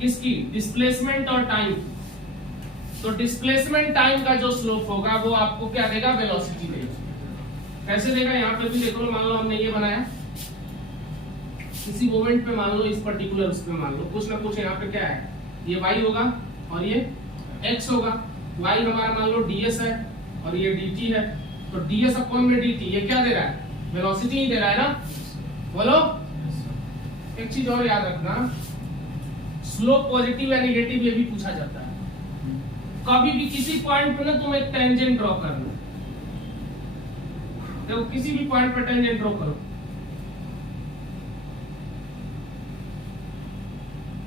किसकी? डिस्प्लेसमेंट और टाइम, तो डिस्प्लेसमेंट टाइम का जो स्लोप होगा वो आपको क्या देगा? वेलोसिटी देगा। कैसे देगा? यहाँ पे भी देख लो, मान लो हमने ये बनाया, किसी मोमेंट पे मान लो, इस पर्टिकुलर उस पे मान लो कुछ ना कुछ यहाँ पे क्या है, ये y होगा और ये x होगा। y हमारा मान लो ds है और ये dt है, तो ds अपॉन में dt ये क्या दे रहा है, वेलोसिटी ही दे रहा है ना। बोलो, एक चीज और याद रखना, स्लोप पॉजिटिव या नेगेटिव ये भी पूछा जाता है। कभी भी किसी पॉइंट पे ना तुम एक टेंजेंट ड्रॉ करना, देखो किसी भी पॉइंट पे टेंजेंट ड्रॉ करो,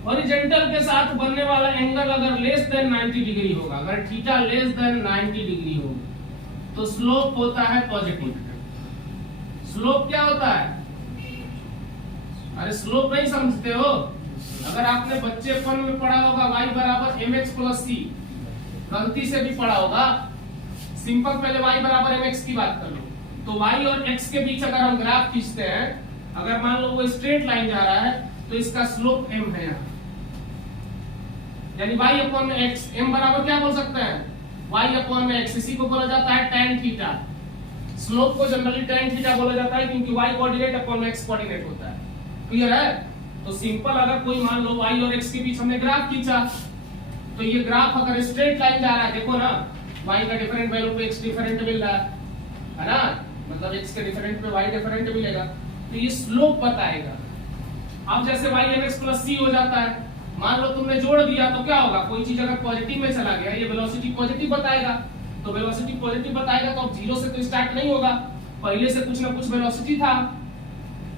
हॉरिजॉन्टल के साथ बनने वाला एंगल अगर लेस देन 90 डिग्री होगा, अगर थीटा लेस देन 90 डिग्री होगा तो स्लोप होता है पॉजिटिव। स्लोप क्या होता है, अरे स्लोप नहीं समझते हो, अगर आपने बच्चेपन में पढ़ा होगा y बराबर mx प्लस c, गलती से भी पढ़ा होगा, सिंपल पहले y बराबर mx की बात कर लो, तो y और x के बीच अगर हम ग्राफ खींचते हैं, अगर मान लो वो स्ट्रेट लाइन जा रहा है तो इसका स्लोप m है यहाँ, यानी y अपॉन में x, m बराबर क्या बोल सकते हैं, y अपॉन में x, इसी को बोला जाता है tan थीटा। स्लोप को जनरली tan थीटा बोला जाता है क्योंकि y कोऑर्डिनेट अपॉन में x कोऑर्डिनेट होता है। क्लियर है? तो सिंपल अगर कोई मान लो y और x के बीच हमने ग्राफ खींचा, तो ये ग्राफ अगर स्ट्रेट लाइन जा रहा है, देखो ना y का डिफरेंट वैल्यू पे x डिफरेंट मिल रहा है ना, मतलब x के डिफरेंट पे y डिफरेंट मिलेगा, तो ये स्लोप बताएगा। अब जैसे y mx प्लस c हो जाता है, मान लो तुमने जोड़ दिया तो क्या होगा, कोई चीज अगर पॉजिटिव में चला गया, ये वेलोसिटी पॉजिटिव बताएगा, तो वेलोसिटी पॉजिटिव बताएगा तो अब जीरो से तो स्टार्ट नहीं होगा, पहले से कुछ ना कुछ वेलोसिटी था।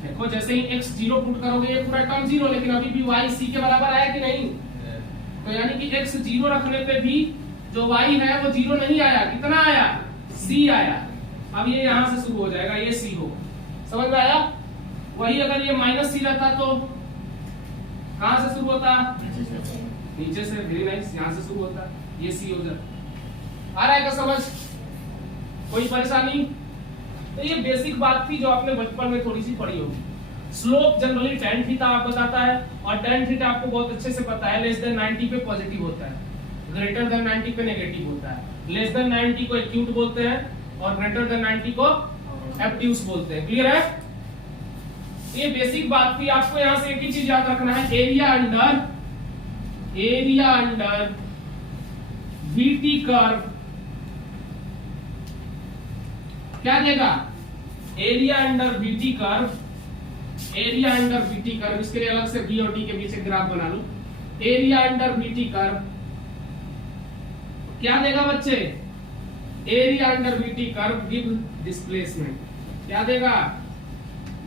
देखो जैसे ही x जीरो पुट करोगे ये पूरा टर्म जीरो, लेकिन अभी भी y c के बराबर आया कि नहीं, तो यानी कि x जीरो रखने पे भी जो y है वो जीरो नहीं आया, कितना आया, c आया। अब ये यहां से शुरू हो जाएगा, ये c हो, समझ में आया। वही अगर ये माइनस c रहता तो कहां से शुरू होता, नीचे से, वेरी नाइस, यहां से शुरू होता, ये c हो जाता। आ रहा है क्या समझ, कोई परेशानी? तो ये बेसिक बात थी जो आपने बचपन में थोड़ी सी पढ़ी होगी। स्लोप जनरली tan थीटा आप बताता है, और tan थीटा आपको बहुत अच्छे से पता है, लेस देन 90 पे पॉजिटिव होता है, ग्रेटर देन 90 पे नेगेटिव होता है। लेस देन 90 को एक्यूट बोलते हैं और ग्रेटर देन 90 को एब्ट्यूस बोलते हैं। क्लियर है? ये बेसिक बात थी। आपको यहां से एक ही चीज याद रखना है, एरिया अंडर VT कर्व क्या देगा, area under VT curve, area under VT curve, इसके लिए अलग से V और T के बीच एक ग्राफ बना लो। एरिया अंडर VT कर्व क्या देगा बच्चे, area under VT curve give displacement, क्या देगा,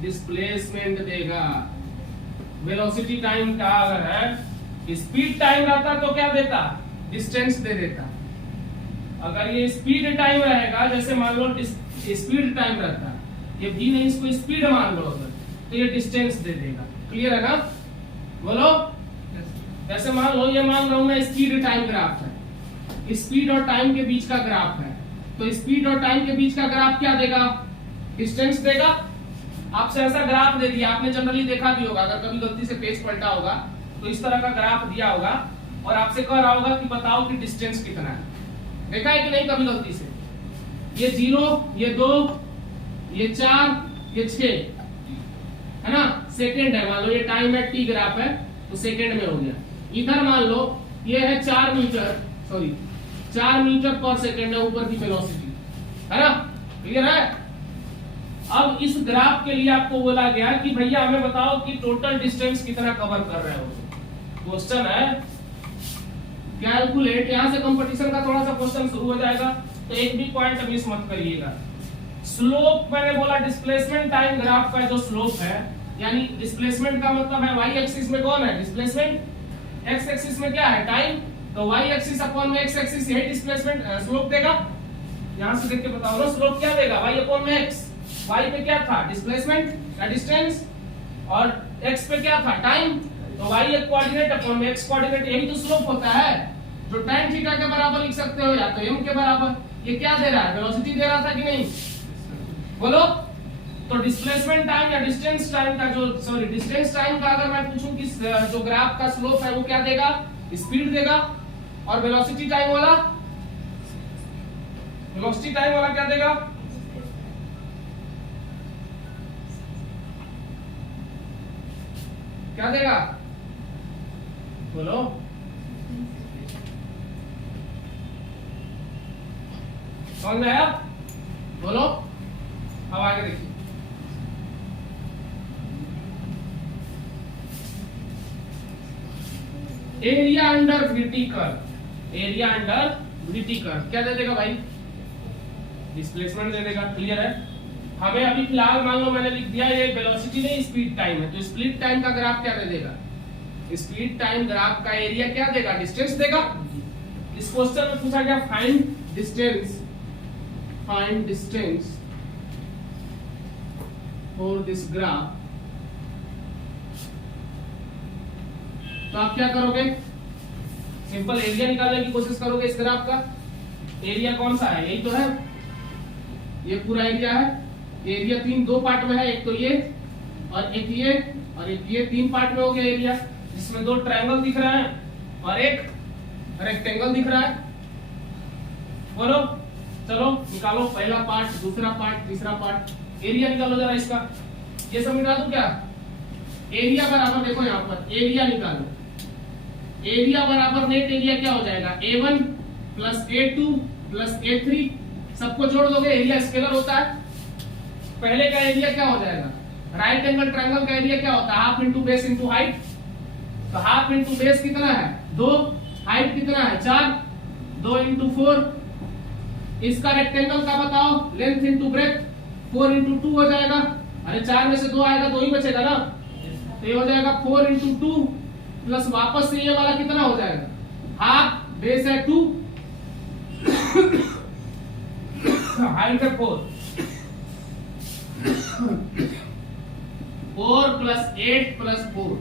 डिस्प्लेसमेंट देगा। वेलोसिटी टाइम का अगर है, स्पीड टाइम रहता तो क्या देता, डिस्टेंस दे देता। अगर ये स्पीड टाइम रहेगा, जैसे मान लो स्पीड टाइम रहता, ये भी नहीं, इसको स्पीड मान लो अगर, तो ये डिस्टेंस दे देगा। क्लियर है ना? बोलो। जैसे मान लो ये मान रहा हूं मैं स्पीड टाइम ग्राफ है, स्पीड और टाइम के बीच का ग्राफ है, तो स्पीड और टाइम के बीच का ग्राफ क्या देगा, डिस्टेंस देगा। आपसे ऐसा ग्राफ दे दिया, आपने जनरली देखा भी होगा, अगर कभी गलती से पेज पलटा होगा तो इस तरह का ग्राफ दिया होगा और आपसे कह रहा होगा कि बताओ कि डिस्टेंस कितना है। देखा है कि नहीं कभी गलती से, ये 0, ये 2, ये 4, ये 6 है ना, सेकंड है, मान लो ये टाइम है, टी ग्राफ है तो सेकंड में हो गया। इधर मान लो ये है 4 मीटर पर सेकंड है ऊपर की वेलोसिटी, है ना। क्लियर है? अब इस ग्राफ के लिए आपको बोला गया कि भैया हमें बताओ कि टोटल डिस्टेंस कितना कवर कर रहे हो। क्वेश्चन है कैलकुलेट, यहां से कंपटीशन का थोड़ा सा क्वेश्चन शुरू हो जाएगा, तो एक भी पॉइंट मिस मत करिएगा। स्लोप मैंने बोला डिस्प्लेसमेंट टाइम ग्राफ का जो स्लोप है, यानी डिस्प्लेसमेंट का मतलब है y एक्सिस में कौन है, डिस्प्लेसमेंट, x एक्सिस में क्या है, टाइम, तो y एक्सिस अपॉन में x एक्सिस यही डिस्प्लेसमेंट स्लोप देगा। यहां से देख के बताओ ना, स्लोप क्या देगा, y अपॉन में x, y पे क्या था, डिस्प्लेसमेंट या डिस्टेंस, और x पे क्या था, टाइम, तो y एक कोऑर्डिनेट अपॉन में x कोऑर्डिनेट, यही तो स्लोप होता है, जो tan थीटा के बराबर लिख सकते हो या तो m के बराबर। ये क्या दे रहा है, वेलोसिटी दे रहा था कि नहीं, बोलो। तो डिस्प्लेसमेंट टाइम या डिस्टेंस टाइम का जो, सॉरी डिस्टेंस टाइम का अगर मैं पूछूं कि जो ग्राफ का स्लोप है वो क्या देगा, स्पीड देगा, और वेलोसिटी टाइम वाला क्या देगा, क्या देगा, बोलो। समझ में आया? बोलो, अब आगे देखिए। Area under VT curve, area under VT curve क्या दे देगा भाई? डिस्प्लेसमेंट दे देगा। क्लियर है? हमें अभी फिलहाल मान लो मैंने लिख दिया ये वेलोसिटी नहीं स्पीड टाइम है, तो स्पीड टाइम का ग्राफ क्या दे देगा? स्पीड टाइम ग्राफ का एरिया क्या देगा? डिस्टेंस देगा। इस क्वेश्चन में पूछा गया find distance, find distance for this graph. तो आप क्या करोगे? सिंपल एरिया निकालने की कोशिश करोगे इस ग्राफ का। एरिया कौन सा है? यही तो है, ये पूरा एरिया है। एरिया दो पार्ट में है, एक तो ये और एक ये और एक ये, 3 पार्ट में हो गया एरिया, जिसमें 2 ट्रायंगल दिख रहा है और एक रेक्टेंगल दिख रहा है। बोलो, चलो निकालो पहला पार्ट, दूसरा पार्ट, तीसरा पार्ट। एरिया निकालो जरा इसका। ये सब निकाल दो क्या? एरिया बराबर देखो यहाँ पर एरिया निकालो। एरिया बराबर नेट एरिया क्या हो जाएगा? A1 plus A2 plus A3, सबको जोड़ दोगे, एरिया स्केलर होता है। पहले का एरिया क्या हो जाएगा? राइट एंगल ट्रायंगल का एरिया क्या होता है? Half into base into height. तो हाफ इंटू बेस कितना है? 2, हाइट कितना है? 4, 2 इंटू 4। इसका रेक्टेंगल का बताओ, लेंथ इंटू ब्रेथ, 4 इंटू 2 हो जाएगा। अरे 4 में से 2 आएगा, 2 ही बचेगा ना, तो ये हो जाएगा 4 इंटू 2 प्लस वापस से ये वाला कितना हो जाएगा? हाफ, बेस है 2, हाइट है 4 प्लस 8 प्लस 4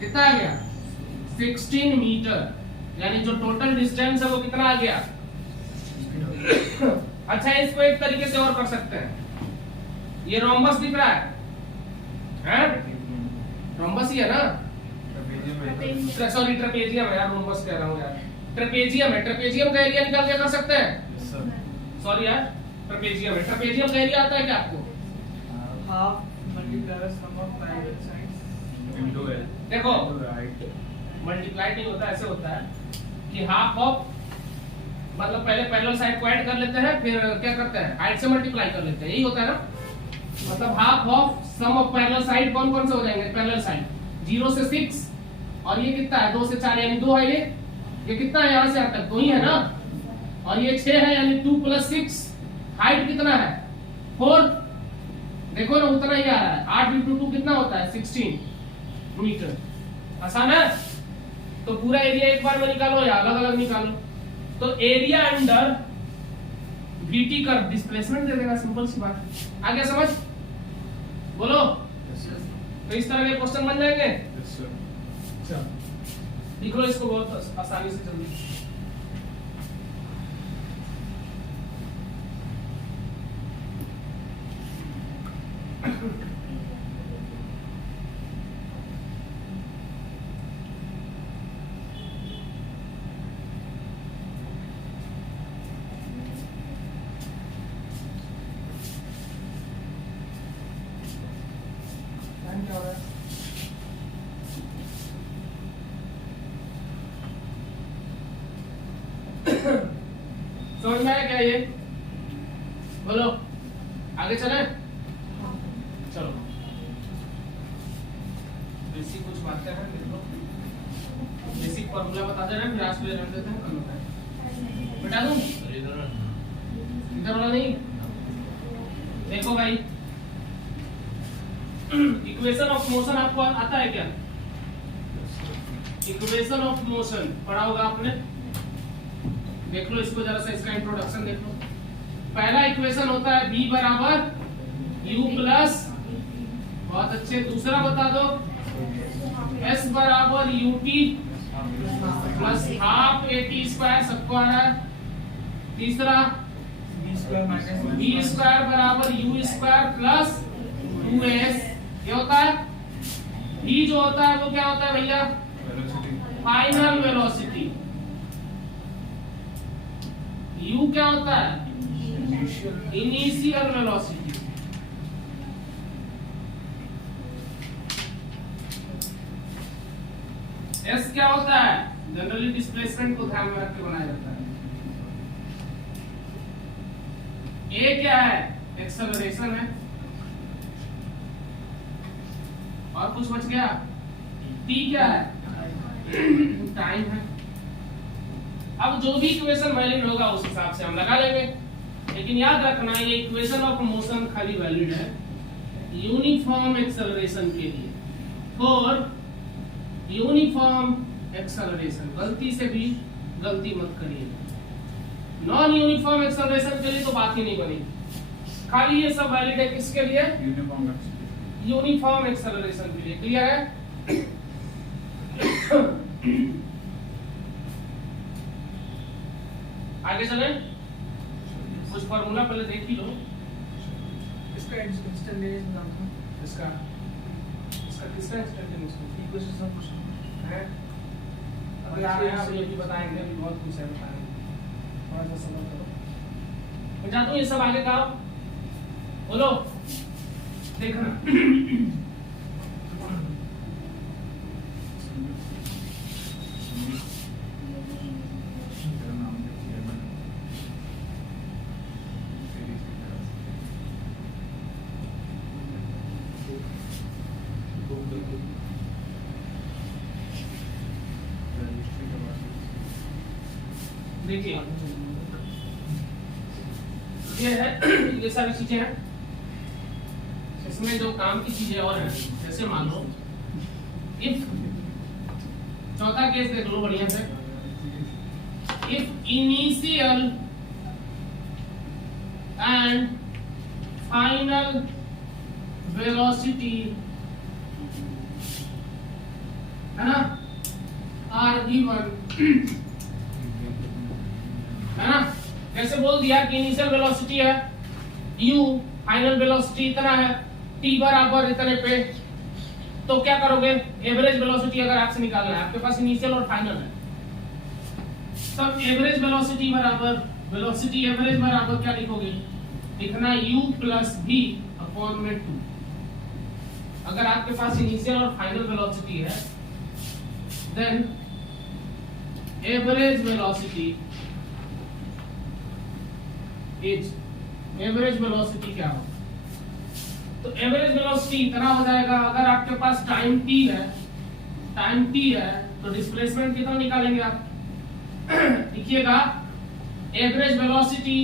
कितना आ गया? 16 मीटर। यानी जो टोटल डिस्टेंस है वो कितना आ गया? अच्छा, इसको एक तरीके से और कर सकते हैं। ये रोम्बस दिख रहा है? रोम्बस ही है ना? सॉरी ट्रेपेजियम है यार, रोम्बस कह रहा हूँ यार, ट्रेपेजियम है। ट्रेपेजियम का एरिया निकाल के कर सकते हैं। सॉरी यार, ट्रेपेजियम है। ट्रेपेजियम का एरिया आता है क्या आपको? Half multiply sum of parallel sides into L। देखो, राइट, मल्टीप्लाई नहीं होता, ऐसे होता है कि हाफ ऑफ, मतलब पहले पैरेलल साइड को ऐड कर लेते हैं, फिर क्या करते हैं? हाइट से मल्टीप्लाई कर लेते हैं, यही होता है ना? मतलब half of sum of parallel side कौन कौन से हो जाएंगे? पैरेलल साइड 0 से 6, और ये कितना है? 2 से 4, यानी 2 है। ये कितना है? यहाँ से यहाँ तक 2 ही है ना, और ये 6 है, यानी 2 प्लस 6। हाइट कितना है? 4। देखो ना, उतना ही आ रहा है। 8 इंटू 2 कितना होता है? 16 मीटर। आसान है? तो पूरा एरिया एक बार में निकालो या अलग अलग निकालो। तो area under VT curve displacement दे देगा, सिंपल सी बात। आ गया समझ? बोलो। तो इस तरह के क्वेश्चन बन जाएंगे। चलो लिख लो इसको बहुत आसानी से, जल्दी। समझ में आया क्या ये? बोलो, आगे चले? चलो बेसिक कुछ बातें हैं, बेसिक फॉर्मूला बता दे रहे हैं, फिर आज रख देते हैं, कल होता है। बता दूं? इधर वाला नहीं। देखो भाई, इक्वेशन ऑफ मोशन आपको आता है क्या? इक्वेशन ऑफ मोशन पढ़ा होगा आपने, देख लो इसको जरा सा, इसका इंट्रोडक्शन देख लो। पहला इक्वेशन होता है v बराबर u प्लस, बहुत अच्छे। दूसरा बता दो, s बराबर ut plus half at square, सबको आ रहा है। तीसरा v स्क्वायर बराबर u स्क्वायर प्लस 2s। ये होता है v, जो होता है वो क्या होता है भैया? Final velocity. u क्या होता है? Initial velocity. s क्या होता है? जनरली डिस्प्लेसमेंट को ध्यान में रख के बनाया जाता है। ए क्या है? एक्सेलरेशन है। और कुछ बच गया? टी क्या है? टाइम है। अब जो भी इक्वेशन वैलिड होगा उस हिसाब से हम लगा लेंगे, लेकिन याद रखना ये इक्वेशन ऑफ मोशन खाली वैलिड है यूनिफॉर्म एक्सेलरेशन के लिए। फॉर यूनिफॉर्म एक्सेलरेशन, गलती से भी गलती मत करिए। नॉन यूनिफॉर्म एक्सेलरेशन के लिए तो बात ही नहीं बनेगी। खाली ये सब वैलिड है किसके लिए? यूनिफॉर्म एक्सेलरेशन के लिए। क्लियर है? आगे चलें। कुछ फार्मूला पहले देख ही लो। इसका इंस्टेंटेनियस नाम था। इसका किसका इंस्टेंटेनियस इक्वेशन सब कुछ है? अभी आ रहे हैं, अभी ये भी बताएंगे, अभी बहुत कुछ है बताएंगे। थोड़ा सा सब्र करो। मैं चाहता हूँ ये सब आगे का बोलो, देखना। देखिए ये है, ये सारी चीजें हैं। इसमें जो काम की चीजें और हैं, जैसे मान लो इफ, चौथा केस देख लो बढ़िया से। If initial and final velocity है ना आर गिवन, है ना? जैसे बोल दिया कि इनिशियल वेलोसिटी है u, फाइनल वेलोसिटी इतना है, t बराबर इतने पे, तो क्या करोगे? एवरेज वेलोसिटी अगर आपसे निकालना है, आपके पास इनिशियल और फाइनल है, तब एवरेज वेलोसिटी बराबर, वेलोसिटी एवरेज बराबर क्या लिखोगे? लिखना u प्लस v अपॉन में 2। अगर आपके पास इनिशियल और फाइनल वेलोसिटी है, then average velocity is, average velocity क्या हो? तो एवरेज वेलोसिटी इतना हो जाएगा। अगर आपके पास टाइम t है, तो डिस्प्लेसमेंट कितना निकालेंगे आप? लिखिएगा एवरेज वेलोसिटी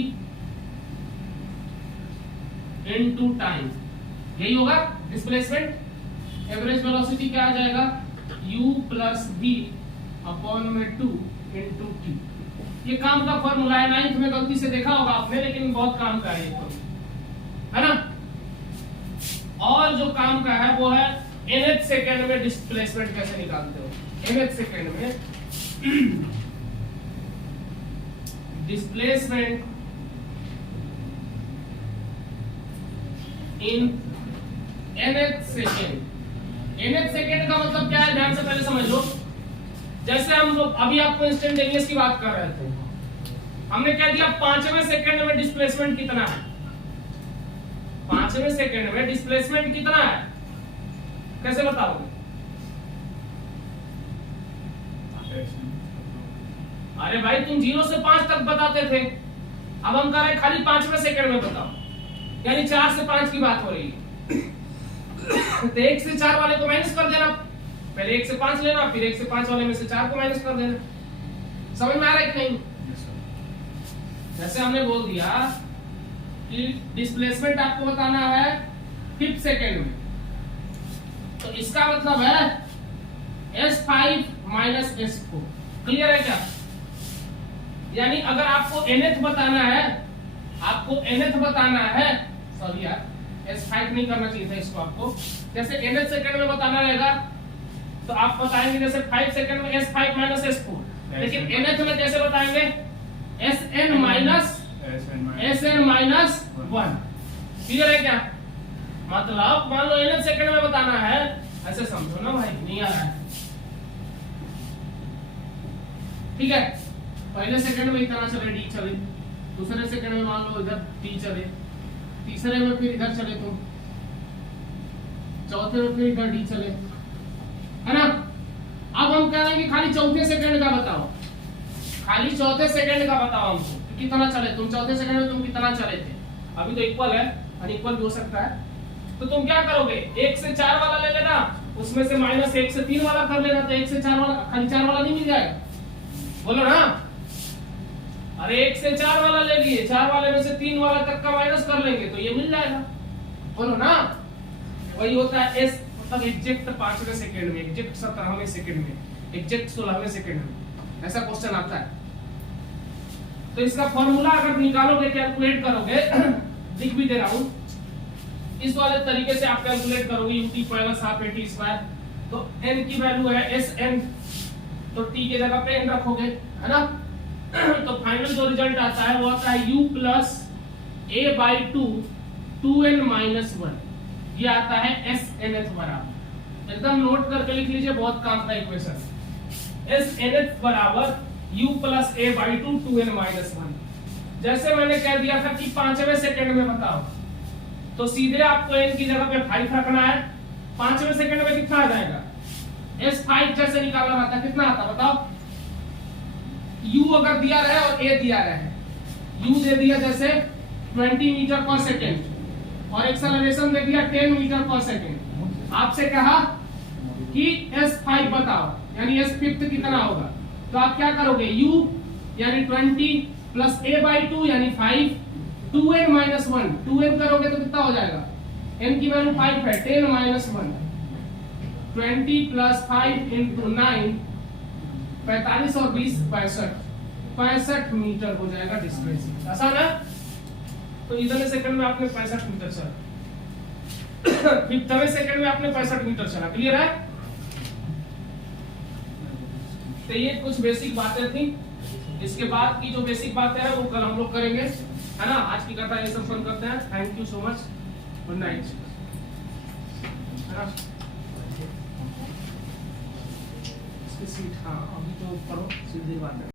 इनटू टाइम, यही होगा डिस्प्लेसमेंट। एवरेज वेलोसिटी क्या आ जाएगा? u प्लस v अपॉन में 2 इनटू t। ये काम का फॉर्मूला है, 9th में गलती से देखा होगा आपने, लेकिन बहुत काम का है ये तो, है ना? और जो काम का है वो है nth सेकंड में डिस्प्लेसमेंट कैसे निकालते हो। nth सेकंड में displacement in nth second. nth second का मतलब क्या है, ध्यान से पहले समझ लो। जैसे हम अभी आपको इंस्टेंटेनियस की बात कर रहे थे, हमने क्या दिया? 5वें सेकंड में डिस्प्लेसमेंट कितना है? 5वें सेकंड में डिस्प्लेसमेंट कितना है, कैसे बताओगे? अरे भाई तुम 0 से 5 तक बताते थे, अब हम कह रहे हैं खाली 5वें सेकंड में बताओ, यानी 4 से 5 की बात हो रही है। तो 1 से 4 वाले को माइनस कर देना, पहले 1 से 5 लेना, फिर 1 से 5 वाले में से 4 को माइनस कर देना। समझ में आ रहा है कि नहीं? जैसे हमने बोल दिया कि डिस्प्लेसमेंट आपको बताना है 5th सेकंड में, तो इसका मतलब है S5 माइनस S4। क्लियर है क्या? यानी अगर आपको nth बताना है, सॉरी यार S5 नहीं करना चाहिए था इसको आपको। जैसे nth सेकंड में बताना रहेगा तो आप बताएंगे जैसे 5 सेकंड में S5 माइनस S4, लेकिन nth में कैसे बताएंगे? Sn minus Sn minus 1। Clear है क्या? मतलब मान लो nth सेकंड में बताना है, ऐसे समझो ना भाई, नहीं आ रहा है। ठीक है, पहले सेकंड में इतना चले d चले, दूसरे सेकंड में मान लो इधर d चले, तीसरे में फिर इधर चले तुम, चौथे में फिर इधर d चले, है ना? अब हम कह रहे हैं कि खाली चौथे सेकंड का बताओ, खाली चौथे सेकंड का बताओ हमको कितना चले तुम, चौथे सेकंड में तुम कितना चले थे। अभी तो इक्वल है, अनइक्वल भी हो सकता है। तो तुम क्या करोगे, 1 से 4 वाला ले लेना, उसमें से -1 से 3 वाला कर लेना, तो 1 से 4 वाला खाली 4 वाला नहीं मिल जाएगा, बोलो ना। अरे 1 से 4 वाला ले लिए, 4 वाले में से 3 वाला तक का माइनस कर लेंगे तो ये मिल जाएगा, बोलो ना। वही होता है एस मतलब एग्जैक्ट 5वें सेकंड में, एग्जैक्ट 17वें सेकंड में, एग्जैक्ट 16वें सेकंड में, ऐसा क्वेश्चन आता है। तो इसका फॉर्मूला अगर निकालोगे, कैलकुलेट करोगे, लिख भी दे रहा हूं, इस वाले तरीके से आप कैलकुलेट करोगे ut plus half at square. तो n की वैल्यू है sn, तो t के जगह पे n रखोगे, है ना। तो फाइनल जो रिजल्ट आता है वो आता है u plus a/2 2n minus 1, ये आता है snth बराबर। एकदम नोट करके लिख लीजिए, बहुत काम का इक्वेशन। snth बराबर u plus a/2 2n minus 1। जैसे मैंने कह दिया था कि 5वें सेकंड में बताओ, तो सीधे आपको n की जगह पे 5 रखना है। 5वें सेकंड में कितना आ जाएगा, s5 जैसे निकालना आता है, कितना आता बताओ। u अगर दिया रहे और a दिया रहे, u दे दिया जैसे 20 मीटर पर सेकंड और एक्सेलरेशन दे दिया 10 मीटर पर सेकंड। आपसे कहा कि s5 बताओ, यानी s5 कितना होगा, तो आप क्या करोगे, u यानी 20 प्लस a/2 यानी 5, 2n माइनस 1, 2n करोगे तो कितना हो जाएगा, n की वैल्यू 5 है, 10 माइनस 1, 20 प्लस 5 इंटू 9, 45 और 20 65 मीटर हो जाएगा डिस्टेंस। आसान है। तो इतने सेकंड में आपने 65 मीटर चला, 5वें सेकंड में आपने 65 मीटर चला। क्लियर है। तो ये कुछ बेसिक बातें थी। इसके बाद की जो बेसिक बातें हैं वो कल हम लोग करेंगे, है ना। आज की कथा ये सब फन करते हैं। Thank you so much, good night, है ना। इसकी सीट, हाँ अभी तो करो, सीधी बात है।